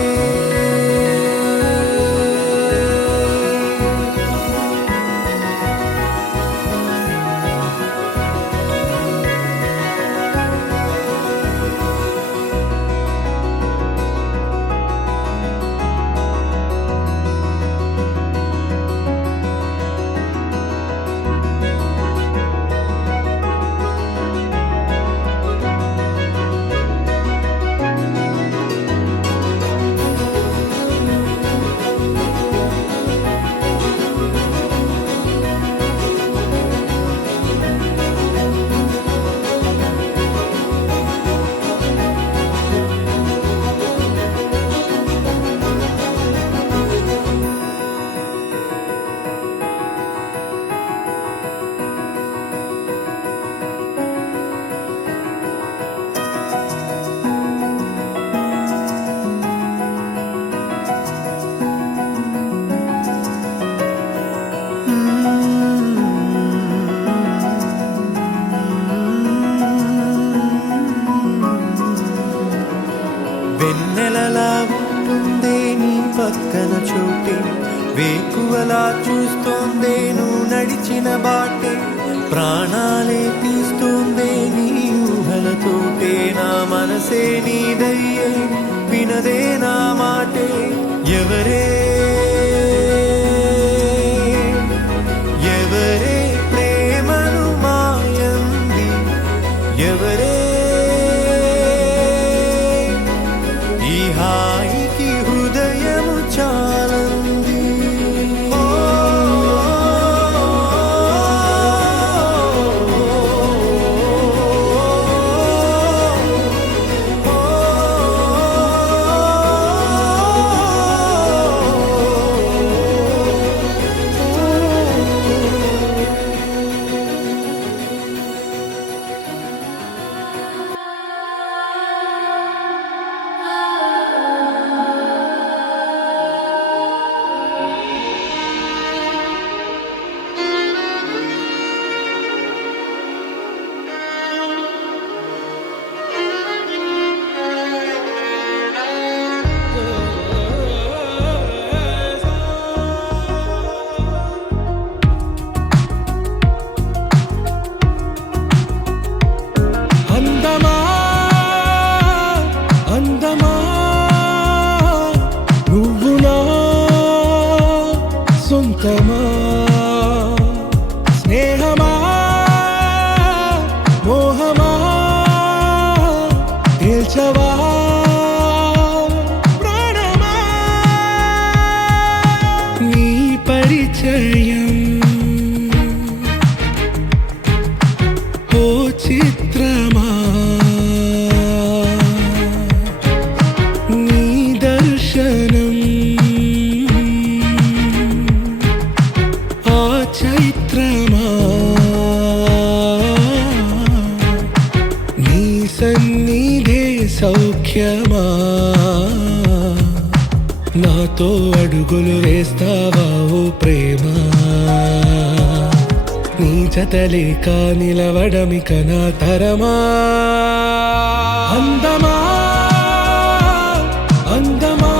వెన్నెలలా ఉంటుందే నీ పక్కన చోటే వేకువలా చూస్తోందే నువ్వు నడిచిన బాటే ప్రాణాలే తీస్తోందే నీ ఊహలతోటే నా మనసే నీదయ్యే వినదే నా మాటే ఎవరే ఎవరే ప్రేమను మాయంది ఎవరే ఈ హాయికి హృదయము చాలంది అందమా అందమా నువ్వు నా సొంతమా స్నేహమా మోహమా తేల్చవా ప్రాణమా నీ పరిచయం ఓ చిత్రమా నీ దర్శనం ఆ చైత్రమా నీ సన్నిధే సౌఖ్యమా నాతో అడుగులు వేస్తావా ఓ ప్రేమ నీ జతలేక నిలవడమిక నా తరమా అందమా అందమా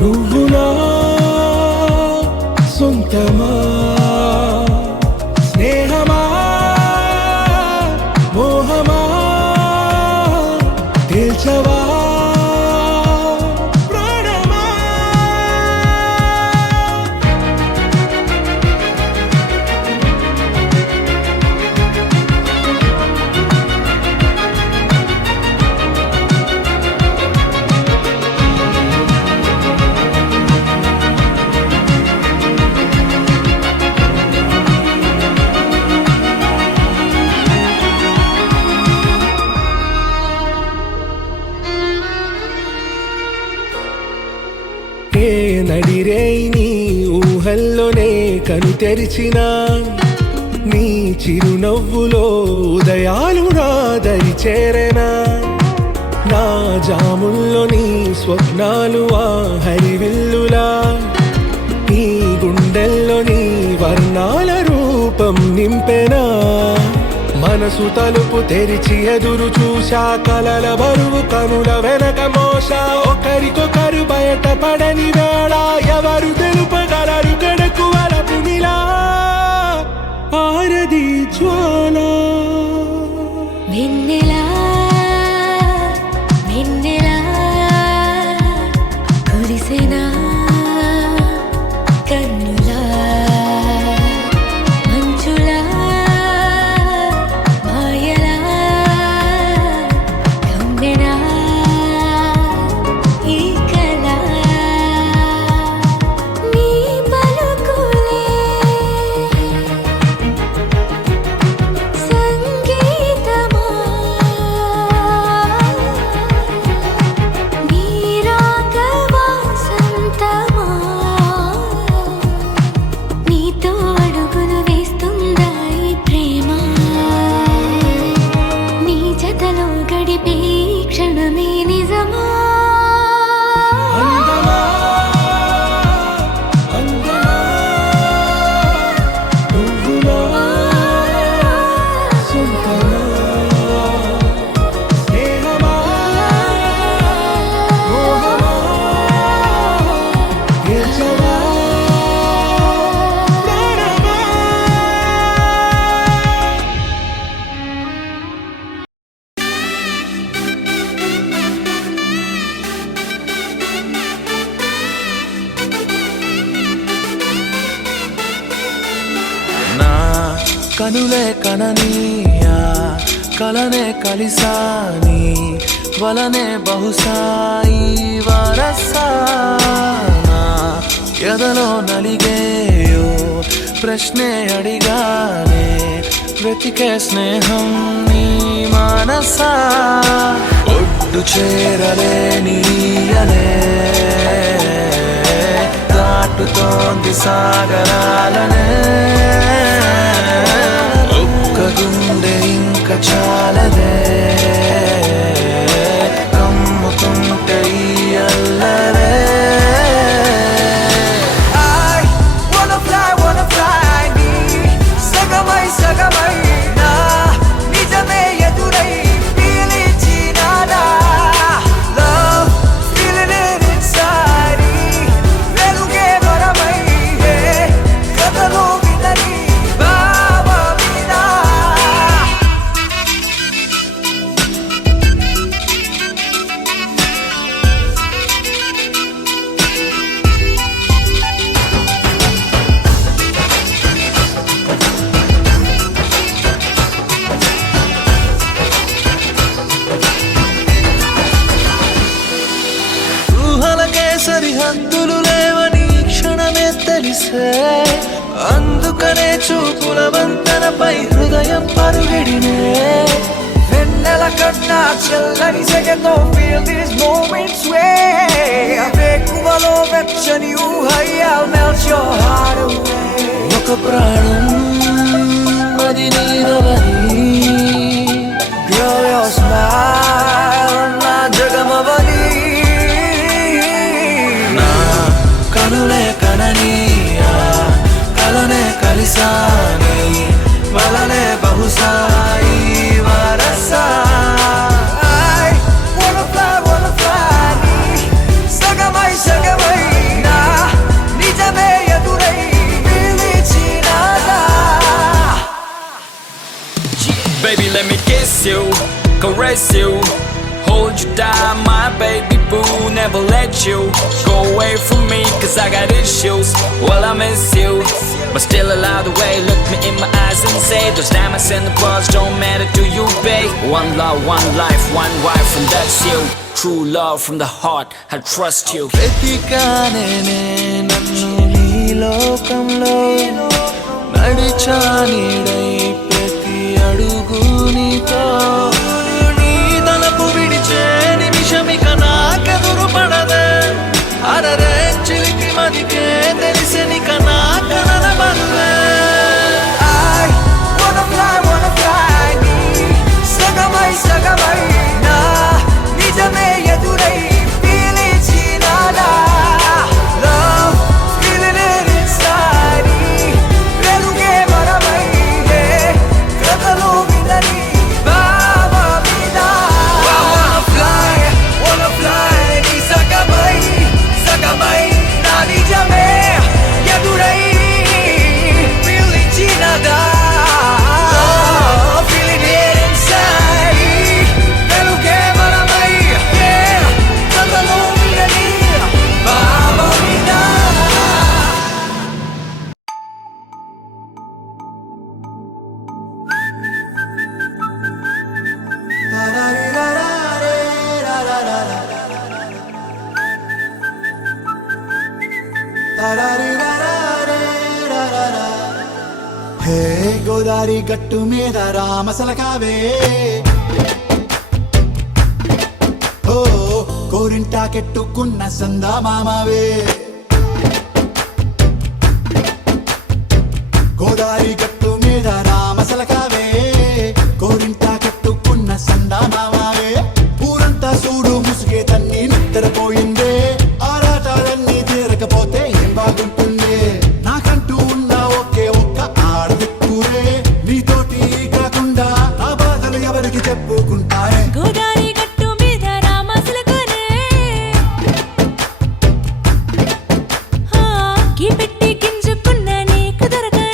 నువ్వు నా సొంతమా స్నేహమా మోహమా తేల్చవా ప్రాణమా నడిరే నీ ఊహల్లోనే కను తెరిచిన నీ చిరునవ్వులో ఉదయాలు నా దరి చేరెనా నా జాముల్లో నీ స్వప్నాలు ఆ హరివిల్లులా నీ గుండెల్లో నీ వర్ణాల రూపం నింపెనా మనసు తలుపు తెరిచి ఎదురు చూశా కలల బరువు కనుల వెనక మోసా ఒకరికొకరు బయటపడని వేళ ఎవరు తెలుపగలరు గడకు వలపు నిలా ఆరది జ్వాల వెన్నెలా వెన్నెలా కురిసెనా కన్నులా మంచులా మాయలా కమ్మెనా ఈ కళ నీ పలుకులే సంగీతమా నీ రాగవా సంతమా నీతో అడుగులు వేస్తుందా ఈ ప్రేమ నీ జతలో గడిపే ఈ క్షణమే నిజమా అందమా అందమా నువ్వులా సొంతమా స్నేహమా మోహమా గెలిచవా ప్రాణమా నా కనులే కననీయా కలనే కలిసాని వలనే బహుశాయి వరసానా ఎదలో నలిగేయో ప్రశ్నే అడిగానే వెతికే స్నేహం నీ మానసా ఒడ్డు చేరలేనియలే దాటుతోంది సాగరాలనే ఒక్క గుండె ఇంక చాలదే కమ్ముతుంటే ఈ అల్లరే I wanna fly నీ సగమై సగమై నా నిజమే ఎదురై పిలిచినానా Love feeling it inside వెలుగే వరమై కథలో వినని భావమినా ఊహలకే సరిహద్దులు లేవని క్షణమే తెలిసే అందుకనే చూపుల వంతెనపై హృదయం పరుగిడినే వెన్నెల కన్నా చల్లని సెగతో feel these moments way వేకువలో వెచ్చని ఊహై I'll melt your heart away ఒక ప్రాణం అది నీదవని Girl your smile నా జగమవని నా కనులే కననీయా కలనే కలిసాని వలనే బహుశాయి వరసా I wanna fly నీ సగమై సగమై నా నిజమే ఎదురై పిలిచినాదా Baby, let me kiss you, caress you, hold you down, my baby boo. Never let you go away from me, cause I got issues. Well, I miss you, but still allow the way. Look me in my eyes and say, those diamonds and the pearls don't matter to you, babe. One love, one life, one wife, and that's you. True love from the heart, I trust you. వెతికానే నన్ను నీ లోకంలో నడిచా నీడై ప్రతి అడుగు నీతో నీ తలపు విడిచే నిమిషమిక నాకెదురు పడదే అరరే చిలికి మదికే తెలిసెనిక నా కనల బరువే I wanna fly నీ సగమై సగమై నా నిజమే ఎదురై పిలిచినాదా Love feeling it inside హే గోదారి గట్టు మీద రామసలకావే ఓ కోరింటా కెట్టుకున్న సందా మామావే గోదారి గట్టు మీద రామసలకావే కోరింటా కెట్టుకున్న సందా మామావే ఊరంతా చూడు ముసుగే తన్ని నిద్రపోయిందే ఆరాటాలన్నీ తీరకపోతే ఏం బాగుంటుంది నాకంటూ ఉన్న ఒకే ఒక్క ఆడదిక్కురే నీతోటి కాకుండా నా బాధలు ఎవరికి చెప్పుకుంటారే గోదారి గట్టు మీద రామసలకనే కీ పెట్టి గింజుకున్న నీకు దొరకనే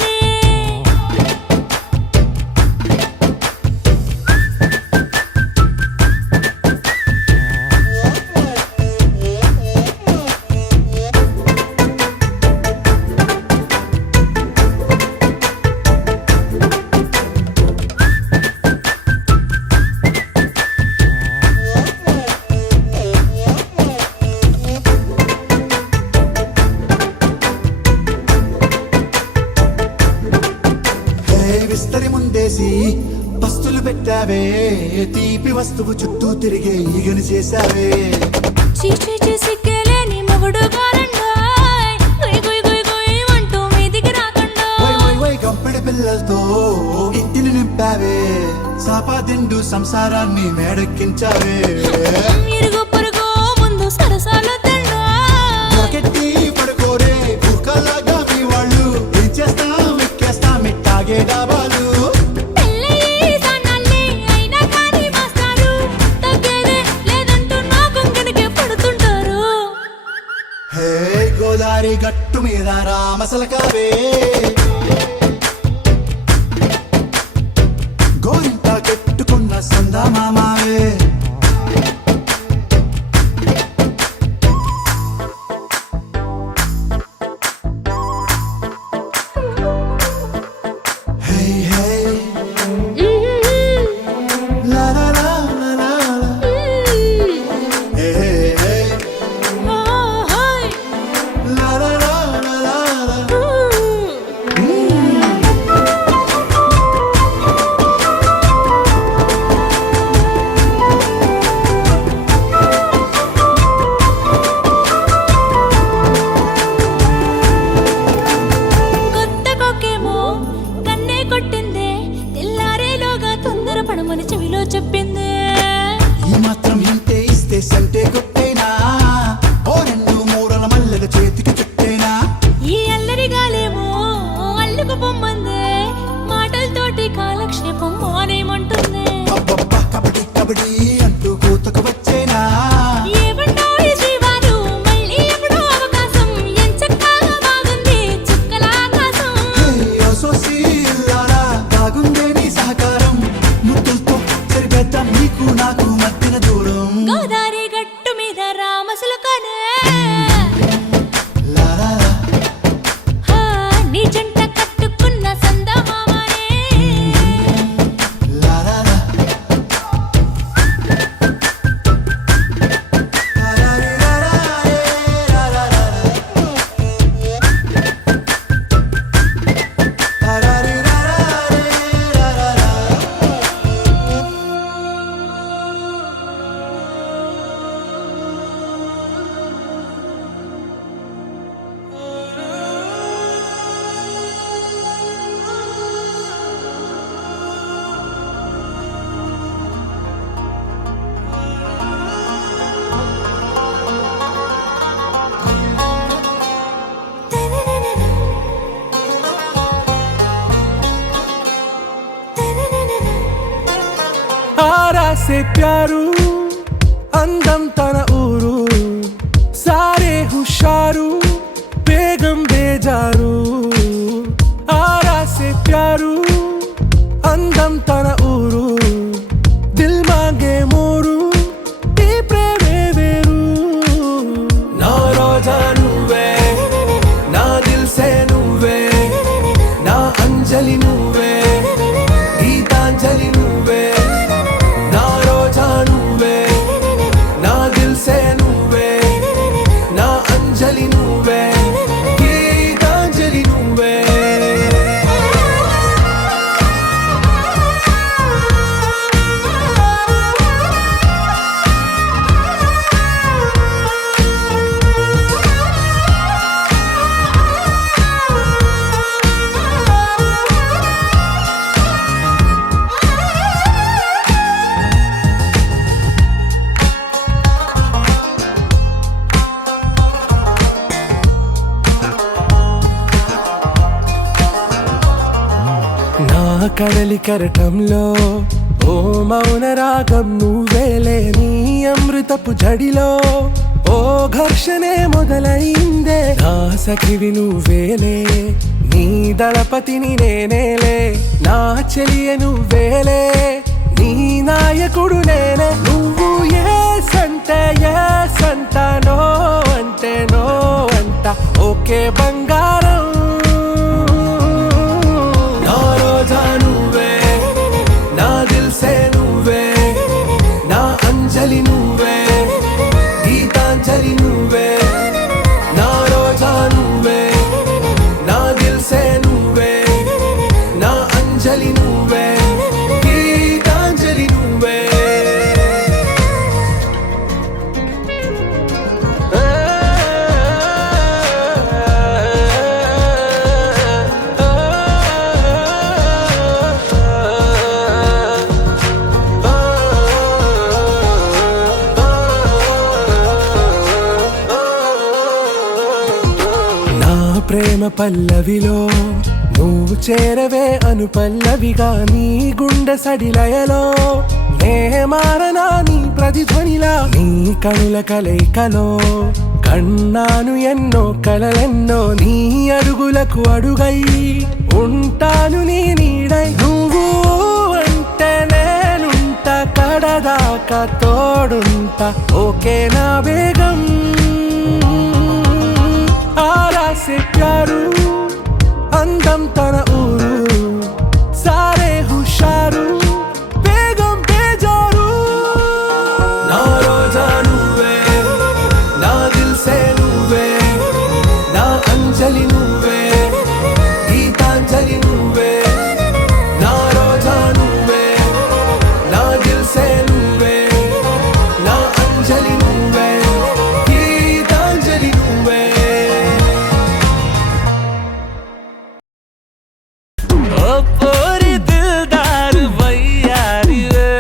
విస్తరి ముందేసి పస్తులు పెట్టావే తీపి వస్తువు చుట్టూ తిరిగే ఈగని చేశావే చీచీ చేసి కేలేని మొగుడు గారండాయ్ గుయ్ గుయ్ గుయ్ గుయ్ అంటూ మీదికి రాకుండా వై వై వై కంపెడి పిల్లలతో ఇంటిని నింపావే సాపాదిండు సంసారాన్ని మేడెక్కించావే ఇరుగు పొరుగు ముందు సరసాలు తిన్నా దొరకెట్టి పడుకోరే కుక్కలాగా మీ వాళ్ళు ఏం చేస్తాం ఎక్కేస్తాం ఇట్టాగే డాబాలు పెళ్ళయి సన్నాళ్ళే అయినా కానీ మాస్తారు తగ్గేదే లేదంటూ నా కొంగడికే పడుతుంటారు హే గోదారి గట్టు మీద రామసలకావే గోరింట కెట్టుకున్న సందా మామావే హే హే లా లా లా లా లా లా. హే హే హే లా లా లా లా లా లా. కొత్త కొక్కేమో కన్నే కొట్టిందే తెల్లారేలోగా తొందర పడమని చెవిలో చెప్పిందే ఈ మాత్రం ఇంటే ఇస్తే సంటే కొట్టేనా ఓ రెండు మూరల మల్లెల చేతికి చుట్టేనా ఈ అల్లరి గాలేమో అల్లుకు పొమ్మందే మాటలతోటి కాలక్షేపం మానేమంటుందే అబ్బబ్బా కబడ్డీ కబడ్డీ అంటూ కూతకు వచ్చేనా ఏమంటాయి శ్రీవారు మళ్ళీ ఎప్పుడో అవకాశం ఎంచక్కా బాగుంది చుక్కల ఆకాశం హే ఓ సోసీలారా బాగుందే నీ సహకారం ముద్దులతో సరిపెద్దాం నీకు నాకు మధ్యన దూరం గోదారి గట్టు మీద రామసలకనే లా లా లా. నీ జంట కట్టుకున్న సందమామనే లా లా లా. లా లా రీ లా లా రే లా లా లా లా. లా లా రీ లా లా రే లా లా లా. आरा से प्यारू అందం తన ఊరు సారే హుషారు బేగం బేజారు ఆరా సే ప్యారు అందం తన ఊరు దిల్ మాంగే మోరు ఈ ప్రేమే వేరు నా రోజా నువ్వే నా దిల్ సే నువ్వే నా అంజలి నువ్వే గీతాంజలి నువ్వే నా రోజా నువ్వే నా దిల్ సే నువ్వే నా అంజలి నువ్వే కడలి కరటంలో ఓ మౌన రాగం నువ్వేలే, నీ అమృతపు జడిలో ఓ ఘర్షణే మొదలైందే, నా సఖివి నువ్వేలే, నీ దళపతిని నేనేలే, నా చెలియ నువ్వేలే, నీ నాయకుడు నేనే, నువ్వు ఏ సంట నో అంటే నో అంట, ఓకే బంగారం నా రోజా నువ్వే, నా దిల్సే నువ్వే, నా అంజలి నువ్వే, గీతాంజలి నువ్వే, నా రోజా నువ్వే, నా దిల్సే నువ్వే, నా అంజలి నువ్వే, గీతాంజలి నువ్వే. నా ప్రేమ పల్లవిలో నువ్వు చేరవే అను పల్లవిగా, నీ గుండె సడిలయలో నే మారనా నీ ప్రతిధ్వనిలా, నీ కనుల కలయికలో కన్నాను ఎన్నో కలలెన్నో, నీ అడుగులకు అడుగై ఉంటాను నీ నీడై, నువ్వు అంటే నేనుంట కడదాకా తోడుంటా, ఓకే నా బేగం आरा से प्यारू अंदम तन ऊरू सारे हुशारू बेगम बेजारू ना रोजा నువ్వే నా దిల్సే నువ్వే నా అంజలి నువ్వే గీతాంజలి నువ్వే నా రోజా నువ్వే నా దిల్సే నువ్వే నా అంజలి నువ్వే గీతాంజలి నువ్వే. ओ पोरी दिलदार वैयारी वे,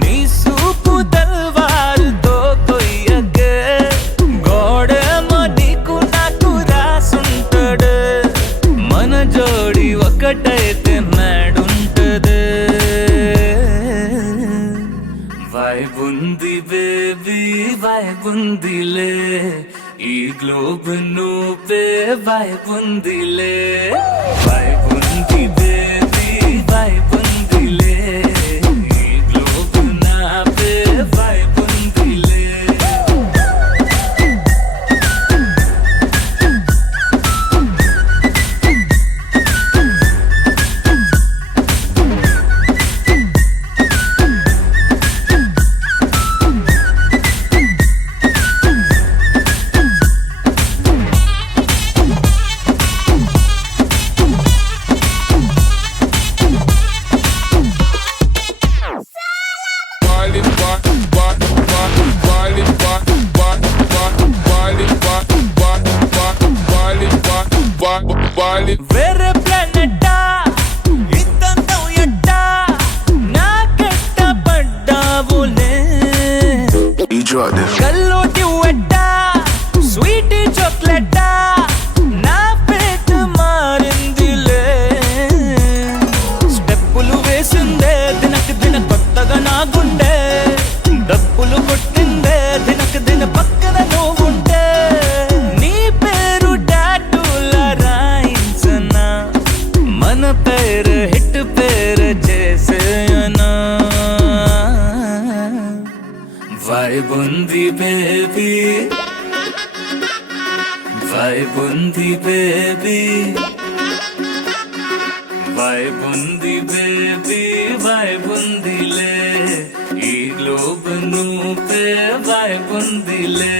नी सूपु तलवार तो कोई अगे, गोड़े मनीकु नाकु रासुंटडे, मन जोड़ी ఒకటైతే నాడుంటదే, వైబ్ ఉంది బేబీ వైబ్ ఉందిలే, ఈ గ్లోబ్ నువ్వే వైబ్ ఉందిలే, వైబ్ ఉంది బేబీ వైబ్ ఉందిలే, ఈ గ్లోబ్ నావే వైబ్ ఉందిలే. వేరే ప్లానెట్టా ఇద్దంతం ఎట్టా నాకెట్టబడ్డావులే, కల్లోటి వెట్టా స్వీట్ చాక్లెట్టా నా పేట మారిందిలే, స్టెప్పులు వేసిందే దినకు దిన కొత్తగా నా గుండె, డప్పులు కొట్టిందే దినకు దిన పక్కన నువ్వుంటే, నీ పేరు టాటూలా రాయించనా, మన పేరు హిట్ పేరు చేసేయనా, వైబ్ ఉంది బేబీ వైబ్ ఉంది బేబీ వైబ్ ఉంది బేబీ వైబ్ ఉందిలే, ఈ గ్లోబ్ నువ్వే వైబ్ ఉందిలే.